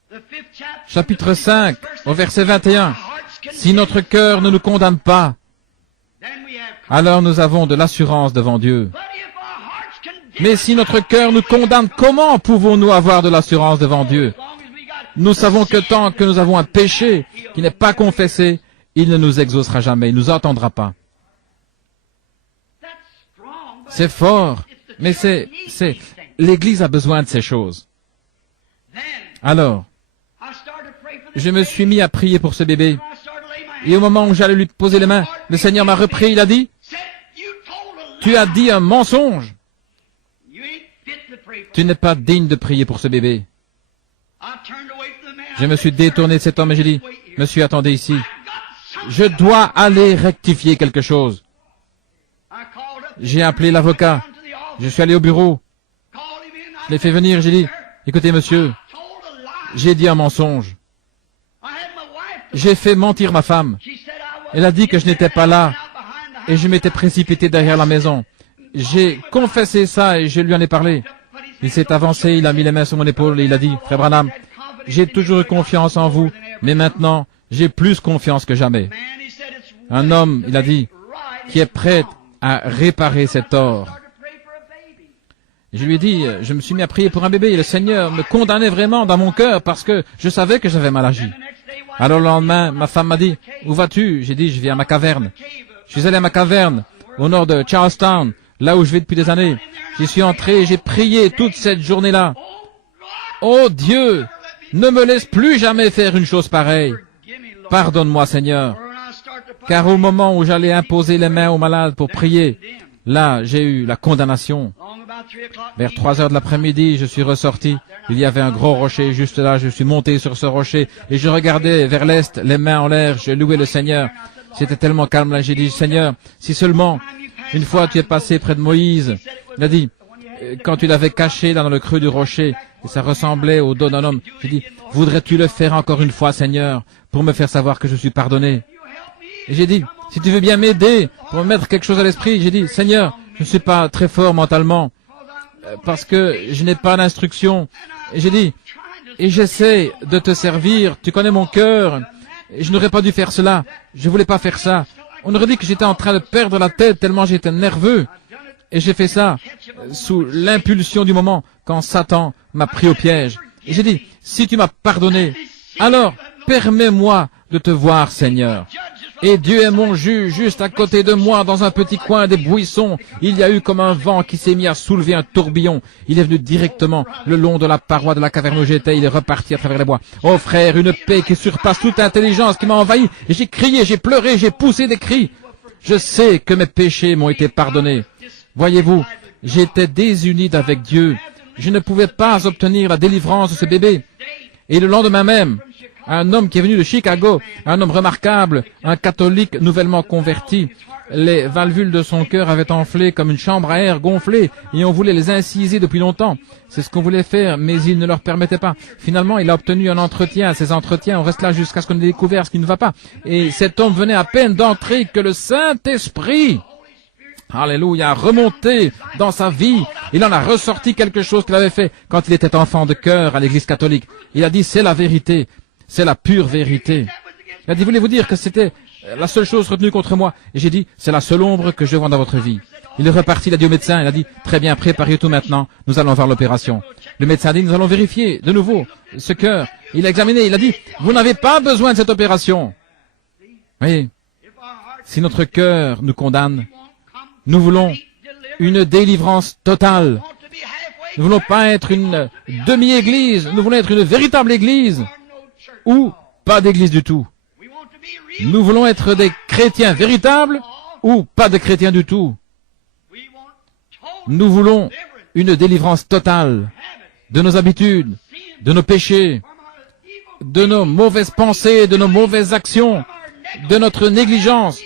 chapitre 5, au verset 21. Si notre cœur ne nous condamne pas, alors nous avons de l'assurance devant Dieu. Mais si notre cœur nous condamne, comment pouvons-nous avoir de l'assurance devant Dieu? Nous savons que tant que nous avons un péché qui n'est pas confessé, il ne nous exaucera jamais, il ne nous entendra pas. C'est fort, mais l'Église a besoin de ces choses. Alors, je me suis mis à prier pour ce bébé. Et au moment où j'allais lui poser les mains, le Seigneur m'a repris, il a dit, « Tu as dit un mensonge. Tu n'es pas digne de prier pour ce bébé. » Je me suis détourné de cet homme et j'ai dit, « Monsieur, attendez ici. Je dois aller rectifier quelque chose. » J'ai appelé l'avocat. Je suis allé au bureau. Je l'ai fait venir et j'ai dit, « Écoutez, monsieur, j'ai dit un mensonge. J'ai fait mentir ma femme. Elle a dit que je n'étais pas là et je m'étais précipité derrière la maison. J'ai confessé ça et je lui en ai parlé. Il s'est avancé, il a mis les mains sur mon épaule et il a dit, « Frère Branham, j'ai toujours eu confiance en vous, mais maintenant, j'ai plus confiance que jamais. » Un homme, il a dit, qui est prêt à réparer cet tort. Je lui ai dit, je me suis mis à prier pour un bébé et le Seigneur me condamnait vraiment dans mon cœur parce que je savais que j'avais mal agi. Alors le lendemain, ma femme m'a dit, où vas-tu? J'ai dit, je viens à ma caverne. Je suis allé à ma caverne, au nord de Charlestown, là où je vais depuis des années. J'y suis entré et j'ai prié toute cette journée-là. Oh Dieu, ne me laisse plus jamais faire une chose pareille. Pardonne-moi Seigneur. Car au moment où j'allais imposer les mains aux malades pour prier, là, j'ai eu la condamnation. Vers 3 heures de l'après-midi, je suis ressorti. Il y avait un gros rocher juste là. Je suis monté sur ce rocher et je regardais vers l'est, les mains en l'air. Je louais le Seigneur. C'était tellement calme là. J'ai dit, Seigneur, si seulement une fois tu es passé près de Moïse, il a dit, quand tu l'avais caché là dans le creux du rocher, et ça ressemblait au dos d'un homme, j'ai dit, voudrais-tu le faire encore une fois, Seigneur, pour me faire savoir que je suis pardonné? Et j'ai dit, si tu veux bien m'aider pour me mettre quelque chose à l'esprit, j'ai dit, Seigneur, je ne suis pas très fort mentalement, parce que je n'ai pas d'instruction. Et j'ai dit, et j'essaie de te servir, tu connais mon cœur, et je n'aurais pas dû faire cela, je voulais pas faire ça. On aurait dit que j'étais en train de perdre la tête tellement j'étais nerveux. Et j'ai fait ça sous l'impulsion du moment, quand Satan m'a pris au piège. Et j'ai dit, si tu m'as pardonné, alors permets-moi de te voir, Seigneur. Et Dieu est mon juge, juste à côté de moi, dans un petit coin des buissons. Il y a eu comme un vent qui s'est mis à soulever un tourbillon. Il est venu directement le long de la paroi de la caverne où j'étais. Il est reparti à travers les bois. Oh frère, une paix qui surpasse toute intelligence qui m'a envahi. Et j'ai crié, j'ai pleuré, j'ai poussé des cris. Je sais que mes péchés m'ont été pardonnés. Voyez-vous, j'étais désuni avec Dieu. Je ne pouvais pas obtenir la délivrance de ce bébé. Et le lendemain même, un homme qui est venu de Chicago, un homme remarquable, un catholique nouvellement converti, les valvules de son cœur avaient enflé comme une chambre à air gonflée et on voulait les inciser depuis longtemps. C'est ce qu'on voulait faire, mais il ne leur permettait pas. Finalement, il a obtenu un entretien. Ces entretiens, on reste là jusqu'à ce qu'on ait découvert ce qui ne va pas. Et cet homme venait à peine d'entrer que le Saint-Esprit, alléluia, remonté dans sa vie. Il en a ressorti quelque chose qu'il avait fait quand il était enfant de cœur à l'église catholique. Il a dit, c'est la vérité. C'est la pure vérité. Il a dit, voulez-vous dire que c'était la seule chose retenue contre moi? Et j'ai dit, c'est la seule ombre que je vois dans votre vie. Il est reparti, il a dit au médecin, il a dit, très bien, préparez tout maintenant, nous allons voir l'opération. Le médecin a dit, nous allons vérifier de nouveau ce cœur. Il a examiné, il a dit, vous n'avez pas besoin de cette opération. Oui, si notre cœur nous condamne, nous voulons une délivrance totale. Nous ne voulons pas être une demi-église, nous voulons être une véritable église. Ou pas d'église du tout. Nous voulons être des chrétiens véritables ou pas de chrétiens du tout. Nous voulons une délivrance totale de nos habitudes, de nos péchés, de nos mauvaises pensées, de nos mauvaises actions, de notre négligence,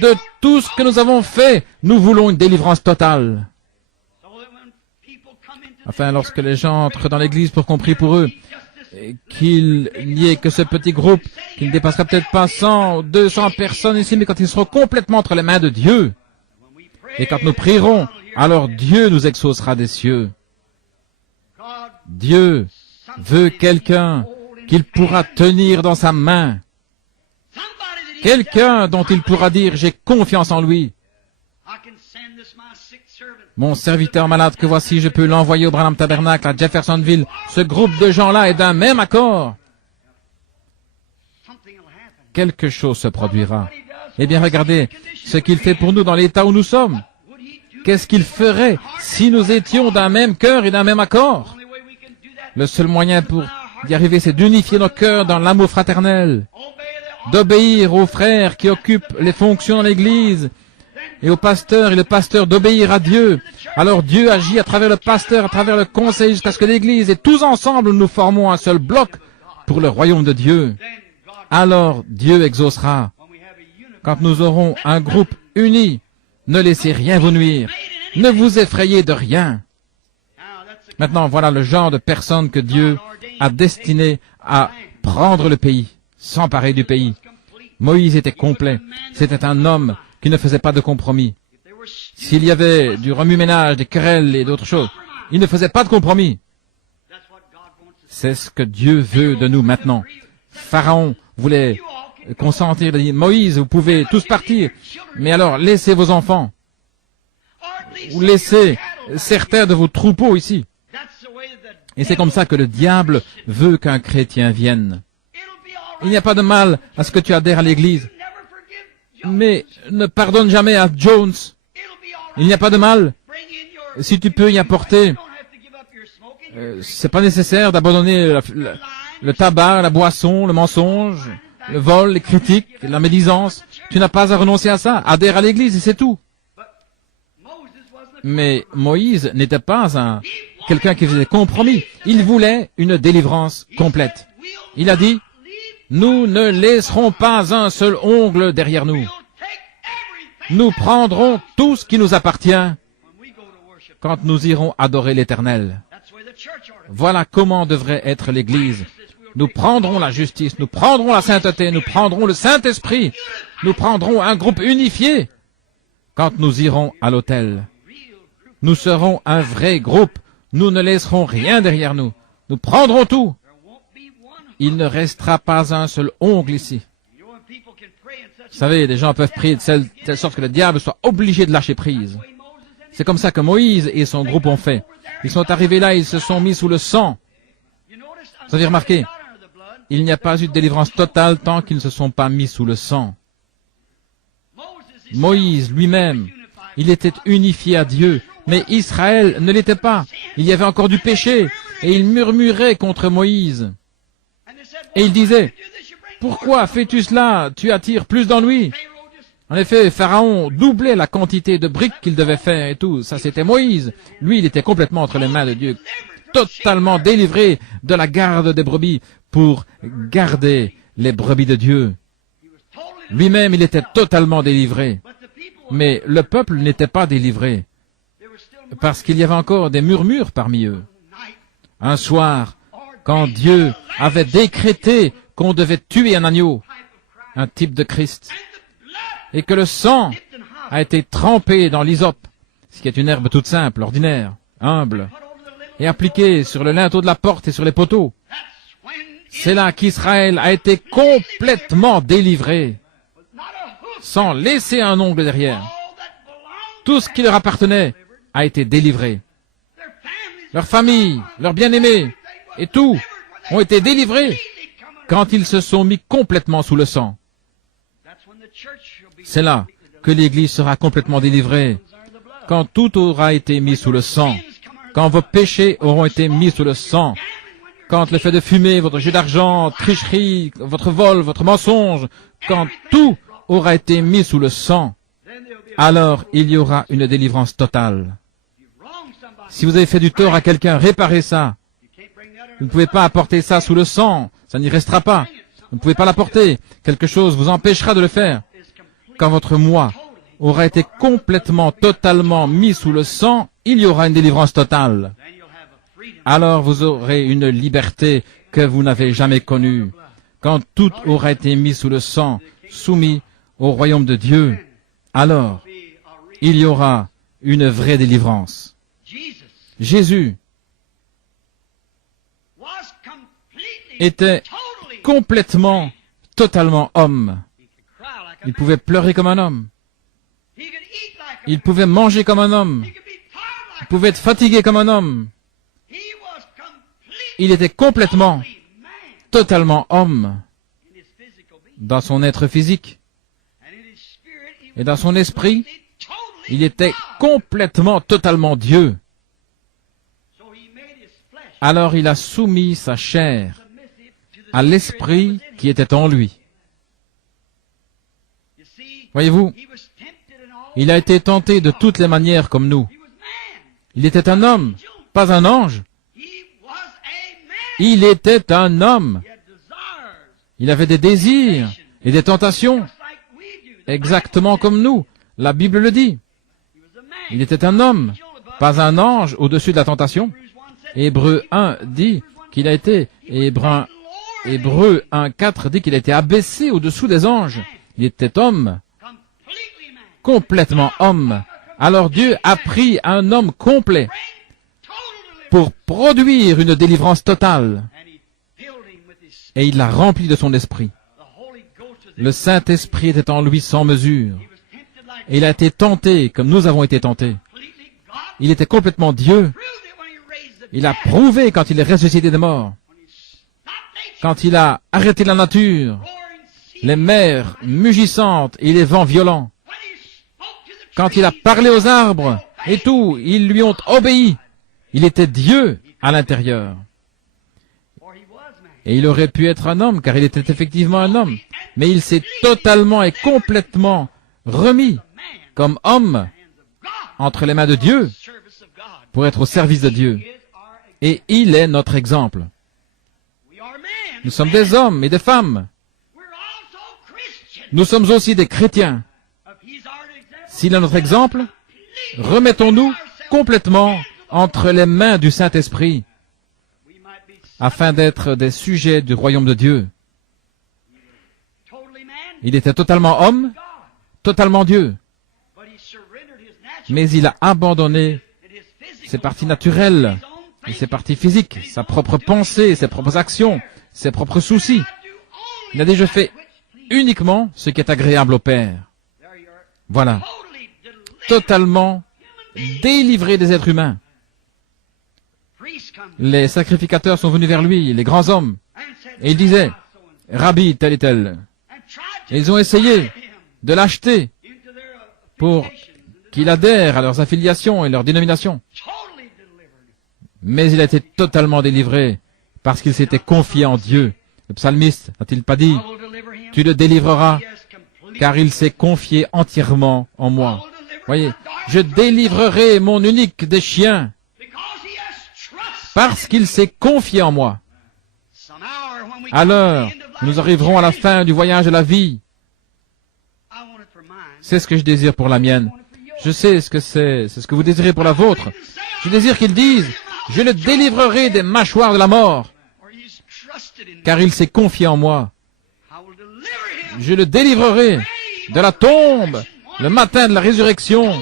de tout ce que nous avons fait. Nous voulons une délivrance totale. Enfin, lorsque les gens entrent dans l'église pour qu'on prie pour eux, qu'il n'y ait que ce petit groupe, qui ne dépassera peut-être pas 100, 200 personnes ici, mais quand ils seront complètement entre les mains de Dieu, Et quand nous prierons, alors Dieu nous exaucera des cieux. Dieu veut quelqu'un qu'il pourra tenir dans sa main. Quelqu'un dont il pourra dire, j'ai confiance en lui. Mon serviteur malade que voici, je peux l'envoyer au Branham Tabernacle à Jeffersonville. Ce groupe de gens-là est d'un même accord. Quelque chose se produira. Eh bien, regardez ce qu'il fait pour nous dans l'état où nous sommes. Qu'est-ce qu'il ferait si nous étions d'un même cœur et d'un même accord? Le seul moyen pour y arriver, c'est d'unifier nos cœurs dans l'amour fraternel, d'obéir aux frères qui occupent les fonctions dans l'Église, et au pasteur, et le pasteur d'obéir à Dieu. Alors Dieu agit à travers le pasteur, à travers le conseil, jusqu'à ce que l'Église et tous ensemble nous formons un seul bloc pour le royaume de Dieu. Alors Dieu exaucera. Quand nous aurons un groupe uni, ne laissez rien vous nuire. Ne vous effrayez de rien. Maintenant, voilà le genre de personne que Dieu a destiné à prendre le pays, s'emparer du pays. Moïse était complet. C'était un homme qui ne faisait pas de compromis. S'il y avait du remue-ménage, des querelles et d'autres choses, il ne faisait pas de compromis. C'est ce que Dieu veut de nous maintenant. Pharaon voulait consentir, il a dit, Moïse, vous pouvez tous partir, mais alors laissez vos enfants, ou laissez certains de vos troupeaux ici. Et c'est comme ça que le diable veut qu'un chrétien vienne. Il n'y a pas de mal à ce que tu adhères à l'Église, mais ne pardonne jamais à Jones. Il n'y a pas de mal si tu peux y apporter. C'est pas nécessaire d'abandonner le tabac, la boisson, le mensonge, le vol, les critiques, la médisance. Tu n'as pas à renoncer à ça. Adhère à l'Église et c'est tout. Mais Moïse n'était pas quelqu'un qui faisait compromis. Il voulait une délivrance complète. Il a dit, nous ne laisserons pas un seul ongle derrière nous. Nous prendrons tout ce qui nous appartient quand nous irons adorer l'Éternel. Voilà comment devrait être l'Église. Nous prendrons la justice, nous prendrons la sainteté, nous prendrons le Saint-Esprit, nous prendrons un groupe unifié quand nous irons à l'autel. Nous serons un vrai groupe, nous ne laisserons rien derrière nous. Nous prendrons tout. Il ne restera pas un seul ongle ici. Vous savez, les gens peuvent prier de telle sorte que le diable soit obligé de lâcher prise. C'est comme ça que Moïse et son groupe ont fait. Ils sont arrivés là, ils se sont mis sous le sang. Vous avez remarqué, il n'y a pas eu de délivrance totale tant qu'ils ne se sont pas mis sous le sang. Moïse lui-même, il était unifié à Dieu, mais Israël ne l'était pas. Il y avait encore du péché, et il murmurait contre Moïse. Et il disait, « Pourquoi fais-tu cela? Tu attires plus d'ennuis. » En effet, Pharaon doublait la quantité de briques qu'il devait faire et tout. Ça, c'était Moïse. Lui, il était complètement entre les mains de Dieu, totalement délivré de la garde des brebis pour garder les brebis de Dieu. Lui-même, il était totalement délivré. Mais le peuple n'était pas délivré, parce qu'il y avait encore des murmures parmi eux. Un soir, quand Dieu avait décrété qu'on devait tuer un agneau, un type de Christ, et que le sang a été trempé dans l'hysope, ce qui est une herbe toute simple, ordinaire, humble, et appliqué sur le linteau de la porte et sur les poteaux, c'est là qu'Israël a été complètement délivré, sans laisser un ongle derrière. Tout ce qui leur appartenait a été délivré. Leur famille, leurs bien-aimés, et tout ont été délivrés quand ils se sont mis complètement sous le sang. C'est là que l'Église sera complètement délivrée, quand tout aura été mis sous le sang, quand vos péchés auront été mis sous le sang, quand le fait de fumer, votre jeu d'argent, tricherie, votre vol, votre mensonge, quand tout aura été mis sous le sang, alors il y aura une délivrance totale. Si vous avez fait du tort à quelqu'un, réparez ça. Vous ne pouvez pas apporter ça sous le sang, ça n'y restera pas. Vous ne pouvez pas l'apporter. Quelque chose vous empêchera de le faire. Quand votre moi aura été complètement, totalement mis sous le sang, il y aura une délivrance totale. Alors vous aurez une liberté que vous n'avez jamais connue. Quand tout aura été mis sous le sang, soumis au royaume de Dieu, alors il y aura une vraie délivrance. Jésus était complètement, totalement homme. Il pouvait pleurer comme un homme. Il pouvait manger comme un homme. Il pouvait être fatigué comme un homme. Il était complètement, totalement homme dans son être physique. Et dans son esprit, il était complètement, totalement Dieu. Alors il a soumis sa chair à l'esprit qui était en lui. Voyez-vous, il a été tenté de toutes les manières comme nous. Il était un homme, pas un ange. Il était un homme. Il avait des désirs et des tentations, exactement comme nous. La Bible le dit. Il était un homme, pas un ange au-dessus de la tentation. Hébreux 1 dit qu'il a été, Hébreux 1:4 dit qu'il a été abaissé au-dessous des anges. Il était homme, complètement homme. Alors Dieu a pris un homme complet pour produire une délivrance totale. Et il l'a rempli de son esprit. Le Saint-Esprit était en lui sans mesure. Et il a été tenté comme nous avons été tentés. Il était complètement Dieu. Il a prouvé quand il est ressuscité des morts. Quand il a arrêté la nature, les mers mugissantes et les vents violents. Quand il a parlé aux arbres et tout, ils lui ont obéi. Il était Dieu à l'intérieur. Et il aurait pu être un homme, car il était effectivement un homme. Mais il s'est totalement et complètement remis comme homme entre les mains de Dieu pour être au service de Dieu. Et il est notre exemple. Nous sommes des hommes et des femmes. Nous sommes aussi des chrétiens. S'il est notre exemple, remettons-nous complètement entre les mains du Saint-Esprit, afin d'être des sujets du royaume de Dieu. Il était totalement homme, totalement Dieu. Mais il a abandonné ses parties naturelles et ses parties physiques, sa propre pensée, ses propres actions, ses propres soucis. Il a déjà fait uniquement ce qui est agréable au Père. Voilà. Totalement délivré des êtres humains. Les sacrificateurs sont venus vers lui, les grands hommes, et ils disaient, « Rabbi, tel et tel. » Et ils ont essayé de l'acheter pour qu'il adhère à leurs affiliations et leurs dénominations. Mais il a été totalement délivré parce qu'il s'était confié en Dieu. Le psalmiste n'a-t-il pas dit, « Tu le délivreras, car il s'est confié entièrement en moi. » Voyez, je délivrerai mon unique des chiens parce qu'il s'est confié en moi. Alors, nous arriverons à la fin du voyage de la vie. C'est ce que je désire pour la mienne. Je sais ce que c'est ce que vous désirez pour la vôtre. Je désire qu'ils disent, je le délivrerai des mâchoires de la mort, car il s'est confié en moi. Je le délivrerai de la tombe, le matin de la résurrection.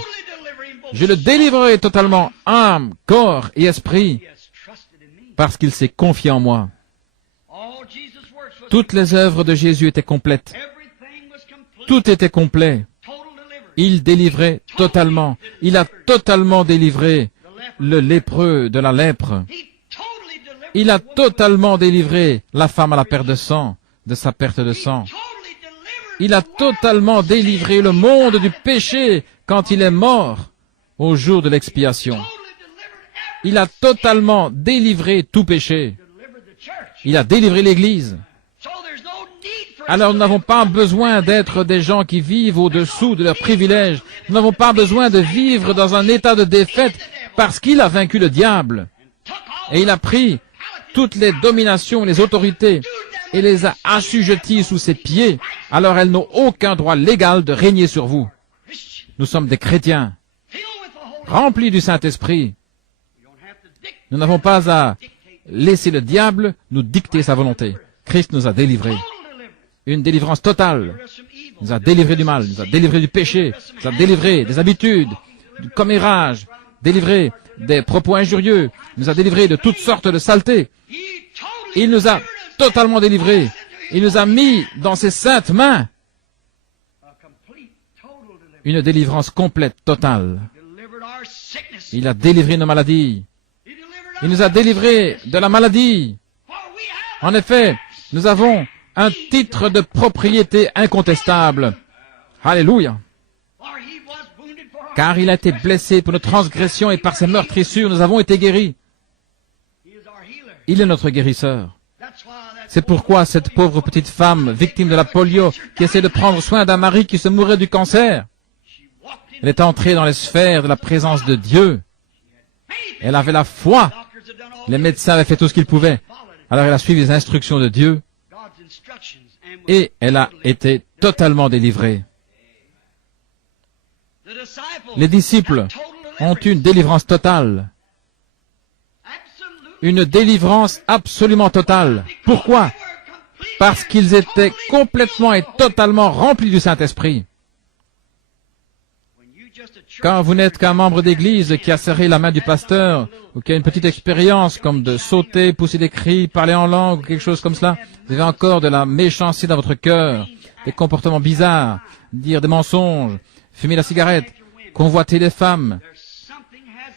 Je le délivrerai totalement, âme, corps et esprit, parce qu'il s'est confié en moi. Toutes les œuvres de Jésus étaient complètes. Tout était complet. Il délivrait totalement. Il a totalement délivré le lépreux de la lèpre. Il a totalement délivré la femme à la perte de sang, de sa perte de sang. Il a totalement délivré le monde du péché quand il est mort au jour de l'expiation. Il a totalement délivré tout péché. Il a délivré l'Église. Alors nous n'avons pas besoin d'être des gens qui vivent au-dessous de leurs privilèges. Nous n'avons pas besoin de vivre dans un état de défaite parce qu'il a vaincu le diable. Et il a pris toutes les dominations, les autorités et les a assujetties sous ses pieds. Alors elles n'ont aucun droit légal de régner sur vous. Nous sommes des chrétiens, remplis du Saint-Esprit. Nous n'avons pas à laisser le diable nous dicter sa volonté. Christ nous a délivrés. une délivrance totale. Il nous a délivrés du mal, il nous a délivrés du péché, il nous a délivrés des habitudes, du commérage, délivrés des propos injurieux, il nous a délivrés de toutes sortes de saletés. Il nous a totalement délivrés. Il nous a mis dans ses saintes mains une délivrance complète, totale. Il a délivré nos maladies. Il nous a délivrés de la maladie. En effet, nous avons un titre de propriété incontestable. Alléluia. Car il a été blessé pour nos transgressions et par ses meurtrissures, nous avons été guéris. Il est notre guérisseur. C'est pourquoi cette pauvre petite femme, victime de la polio, qui essaie de prendre soin d'un mari qui se mourait du cancer, elle est entrée dans les sphères de la présence de Dieu. Elle avait la foi. Les médecins avaient fait tout ce qu'ils pouvaient. Alors elle a suivi les instructions de Dieu et elle a été totalement délivrée. Les disciples ont une délivrance totale. Une délivrance absolument totale. Pourquoi? Parce qu'ils étaient complètement et totalement remplis du Saint-Esprit. Quand vous n'êtes qu'un membre d'église qui a serré la main du pasteur, ou qui a une petite expérience comme de sauter, pousser des cris, parler en langue, ou quelque chose comme cela, vous avez encore de la méchanceté dans votre cœur, des comportements bizarres, dire des mensonges, fumer la cigarette, convoiter les femmes.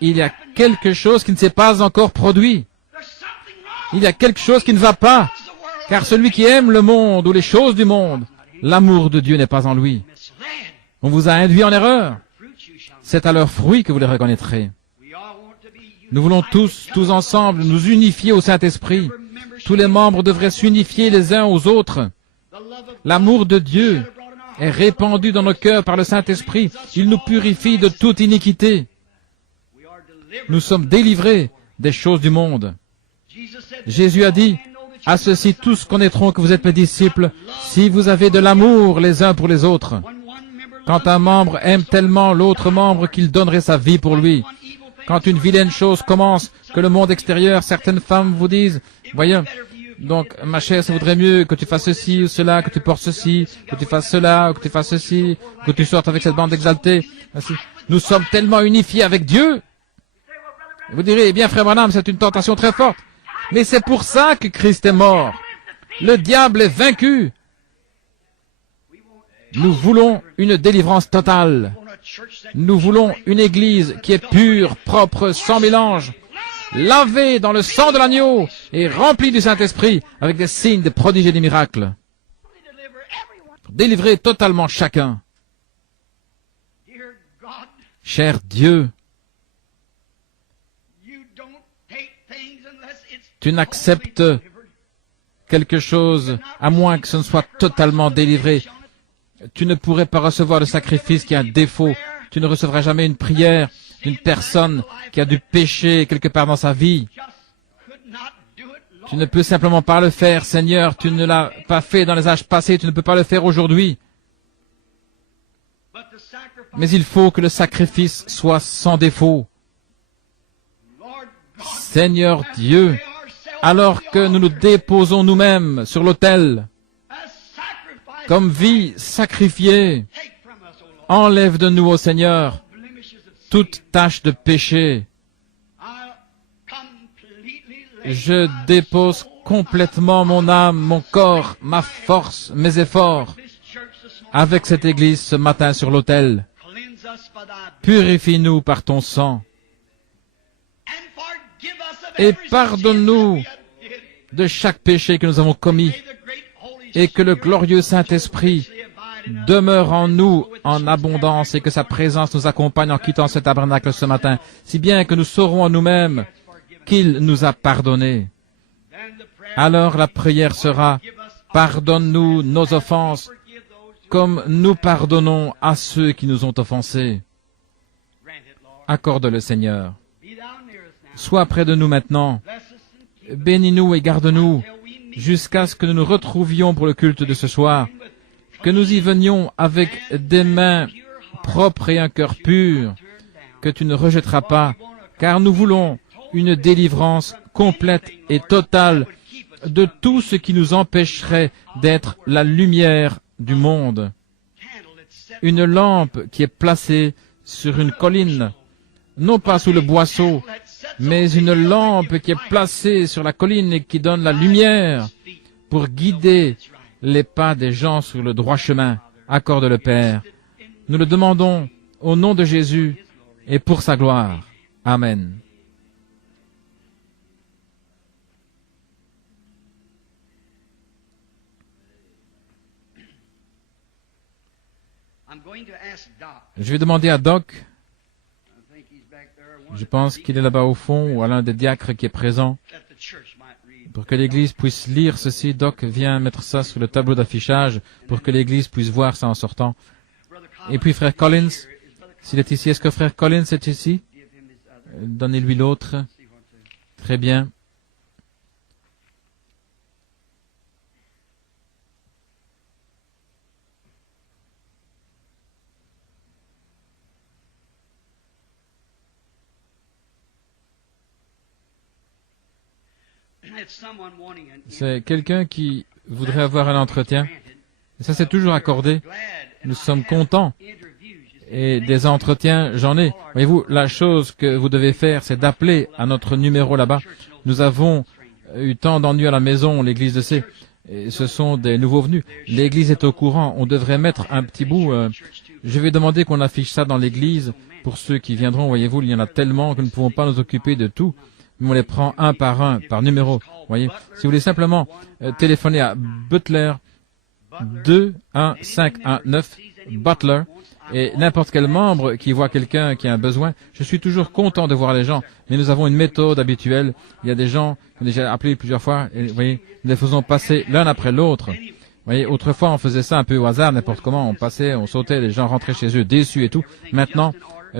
Il y a quelque chose qui ne s'est pas encore produit. Il y a quelque chose qui ne va pas, car celui qui aime le monde ou les choses du monde, l'amour de Dieu n'est pas en lui. On vous a induit en erreur. C'est à leurs fruits que vous les reconnaîtrez. Nous voulons tous ensemble, nous unifier au Saint-Esprit. Tous les membres devraient s'unifier les uns aux autres. L'amour de Dieu est répandu dans nos cœurs par le Saint-Esprit. Il nous purifie de toute iniquité. Nous sommes délivrés des choses du monde. Jésus a dit, « À ceux-ci tous connaîtront que vous êtes mes disciples, si vous avez de l'amour les uns pour les autres. » Quand un membre aime tellement l'autre membre qu'il donnerait sa vie pour lui. Quand une vilaine chose commence, que le monde extérieur, certaines femmes vous disent, « Voyons, donc ma chère, ça voudrait mieux que tu fasses ceci ou cela, que tu portes ceci, que tu fasses cela, ou que tu fasses ceci, que tu sortes avec cette bande exaltée. » Nous sommes tellement unifiés avec Dieu. Vous direz, eh bien frère Branham, c'est une tentation très forte. Mais c'est pour ça que Christ est mort. Le diable est vaincu. Nous voulons une délivrance totale. Nous voulons une église qui est pure, propre, sans mélange, lavée dans le sang de l'agneau et remplie du Saint-Esprit avec des signes, des prodiges et des miracles. Pour délivrer totalement chacun. Cher Dieu, tu n'acceptes quelque chose à moins que ce ne soit totalement délivré. Tu ne pourrais pas recevoir le sacrifice qui a un défaut. Tu ne recevras jamais une prière d'une personne qui a du péché quelque part dans sa vie. Tu ne peux simplement pas le faire, Seigneur. Tu ne l'as pas fait dans les âges passés. Tu ne peux pas le faire aujourd'hui. Mais il faut que le sacrifice soit sans défaut. Seigneur Dieu, alors que nous nous déposons nous-mêmes sur l'autel, comme vie sacrifiée, enlève de nous, ô Seigneur, toute tache de péché. Je dépose complètement mon âme, mon corps, ma force, mes efforts, avec cette Église ce matin sur l'autel. Purifie-nous par ton sang. Et pardonne-nous de chaque péché que nous avons commis, et que le glorieux Saint-Esprit demeure en nous en abondance et que sa présence nous accompagne en quittant ce tabernacle ce matin, si bien que nous saurons en nous-mêmes qu'il nous a pardonnés. Alors la prière sera « Pardonne-nous nos offenses, comme nous pardonnons à ceux qui nous ont offensés. » Accorde-le, Seigneur. Sois près de nous maintenant. Bénis-nous et garde-nous jusqu'à ce que nous nous retrouvions pour le culte de ce soir, que nous y venions avec des mains propres et un cœur pur, que tu ne rejetteras pas, car nous voulons une délivrance complète et totale de tout ce qui nous empêcherait d'être la lumière du monde. Une lampe qui est placée sur une colline, non pas sous le boisseau, mais une lampe qui est placée sur la colline et qui donne la lumière pour guider les pas des gens sur le droit chemin. Accorde le Père. Nous le demandons au nom de Jésus et pour sa gloire. Amen. Je vais demander à Doc, je pense qu'il est là-bas au fond, ou à l'un des diacres qui est présent, pour que l'Église puisse lire ceci. Doc, viens mettre ça sur le tableau d'affichage pour que l'Église puisse voir ça en sortant. Et puis frère Collins, s'il est ici, est-ce que frère Collins est ici? Donnez-lui l'autre. Très bien. C'est quelqu'un qui voudrait avoir un entretien. Et ça, c'est toujours accordé. Nous sommes contents. Et des entretiens, j'en ai. Voyez-vous, la chose que vous devez faire, c'est d'appeler à notre numéro là-bas. Nous avons eu tant d'ennuis à la maison, l'Église le sait. Et ce sont des nouveaux venus. L'Église est au courant. On devrait mettre un petit bout. Je vais demander qu'on affiche ça dans l'Église pour ceux qui viendront. Voyez-vous, il y en a tellement que nous ne pouvons pas nous occuper de tout. Mais on les prend un, par numéro. Voyez, si vous voulez simplement téléphoner à Butler 21519 Butler et n'importe quel membre qui voit quelqu'un qui a un besoin, je suis toujours content de voir les gens. Mais nous avons une méthode habituelle. Il y a des gens qui ont déjà appelé plusieurs fois et vous voyez, nous les faisons passer l'un après l'autre. Vous voyez, autrefois on faisait ça un peu au hasard, n'importe comment, on passait, on sautait, les gens rentraient chez eux déçus et tout. Maintenant,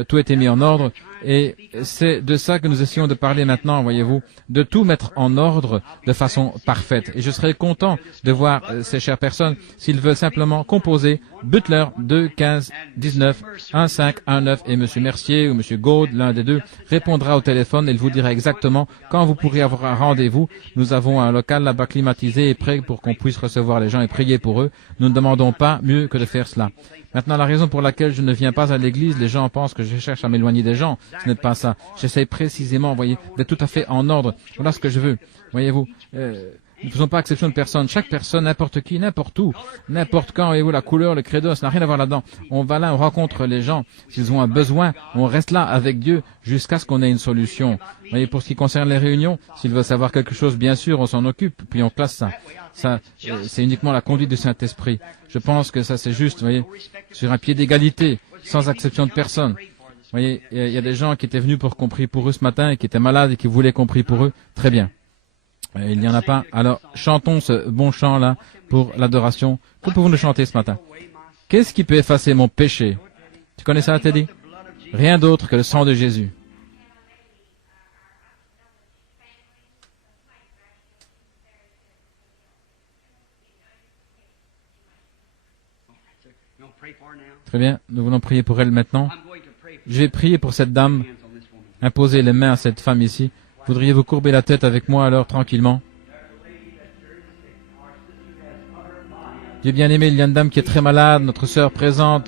tout était mis en ordre. Et c'est de ça que nous essayons de parler maintenant, voyez-vous, de tout mettre en ordre de façon parfaite. Et je serais content de voir ces chères personnes, s'ils veulent simplement composer Butler 215191519 et M. Mercier ou M. Gaud, l'un des deux, répondra au téléphone et il vous dira exactement quand vous pourrez avoir un rendez-vous. Nous avons un local là-bas climatisé et prêt pour qu'on puisse recevoir les gens et prier pour eux. Nous ne demandons pas mieux que de faire cela. Maintenant, la raison pour laquelle je ne viens pas à l'église, les gens pensent que je cherche à m'éloigner des gens. Ce n'est pas ça. J'essaie précisément, voyez, d'être tout à fait en ordre. Voilà ce que je veux. Voyez-vous, nous ne faisons pas exception de personne. Chaque personne, n'importe qui, n'importe où, n'importe quand, voyez-vous, la couleur, le credo, ça n'a rien à voir là-dedans. On va là, on rencontre les gens. S'ils ont un besoin, on reste là avec Dieu jusqu'à ce qu'on ait une solution. Voyez, pour ce qui concerne les réunions, s'ils veulent savoir quelque chose, bien sûr, on s'en occupe, puis on classe ça. Ça, c'est uniquement la conduite du Saint-Esprit. Je pense que ça, c'est juste, voyez, sur un pied d'égalité, sans exception de personne. Vous voyez, il y a des gens qui étaient venus pour qu'on prie pour eux ce matin et qui étaient malades et qui voulaient qu'on prie pour eux. Très bien. Il n'y en a pas. Alors, chantons ce bon chant-là pour l'adoration. Que pouvons-nous chanter ce matin? Qu'est-ce qui peut effacer mon péché? Tu connais ça, Teddy? Rien d'autre que le sang de Jésus. Très bien, nous voulons prier pour elle maintenant. Je vais prier pour cette dame, imposer les mains à cette femme ici. Voudriez-vous courber la tête avec moi alors, tranquillement? Dieu bien-aimé, il y a une dame qui est très malade, notre sœur présente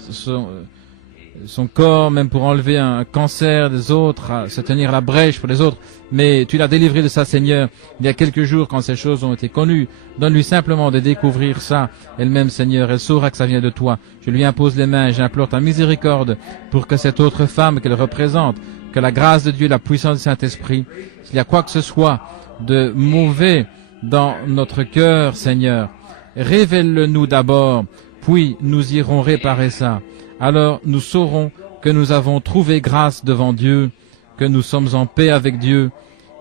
son corps, même pour enlever un cancer des autres, à se tenir la brèche pour les autres. Mais tu l'as délivrée de ça, Seigneur, il y a quelques jours quand ces choses ont été connues. Donne-lui simplement de découvrir ça elle-même, Seigneur. Elle saura que ça vient de toi. Je lui impose les mains et j'implore ta miséricorde pour que cette autre femme qu'elle représente, que la grâce de Dieu, la puissance du Saint-Esprit, s'il y a quoi que ce soit de mauvais dans notre cœur, Seigneur, révèle-le-nous d'abord, puis nous irons réparer ça. Alors nous saurons que nous avons trouvé grâce devant Dieu, que nous sommes en paix avec Dieu,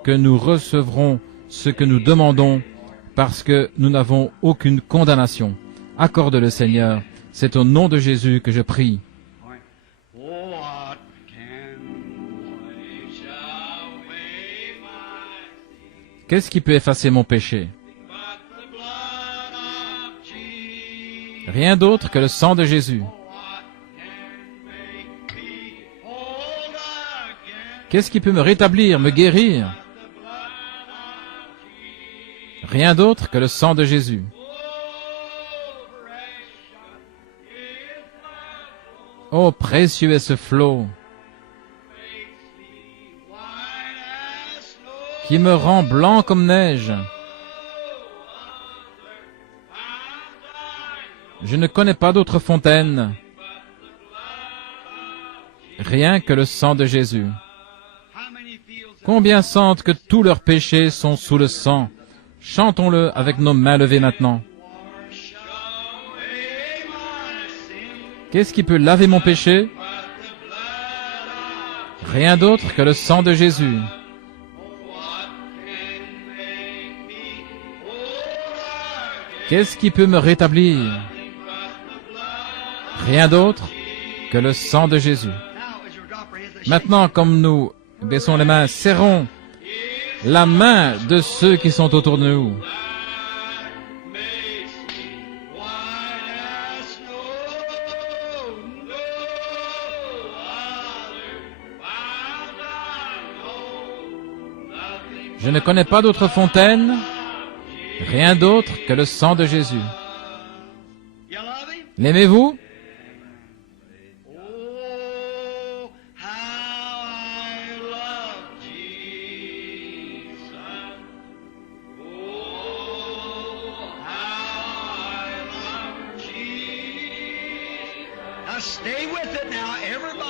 que nous recevrons ce que nous demandons, parce que nous n'avons aucune condamnation. Accorde-le, Seigneur. C'est au nom de Jésus que je prie. Qu'est-ce qui peut effacer mon péché? Rien d'autre que le sang de Jésus. Qu'est-ce qui peut me rétablir, me guérir? Rien d'autre que le sang de Jésus. Oh, précieux est ce flot qui me rend blanc comme neige. Je ne connais pas d'autre fontaine, rien que le sang de Jésus. Combien sentent que tous leurs péchés sont sous le sang? Chantons-le avec nos mains levées maintenant. Qu'est-ce qui peut laver mon péché? Rien d'autre que le sang de Jésus. Qu'est-ce qui peut me rétablir? Rien d'autre que le sang de Jésus. Maintenant, comme nous baissons les mains, serrons la main de ceux qui sont autour de nous. Je ne connais pas d'autre fontaine, rien d'autre que le sang de Jésus. L'aimez-vous?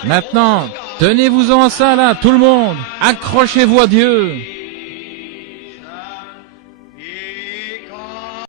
Maintenant, tenez-vous-en à ça là, tout le monde. Accrochez-vous à Dieu.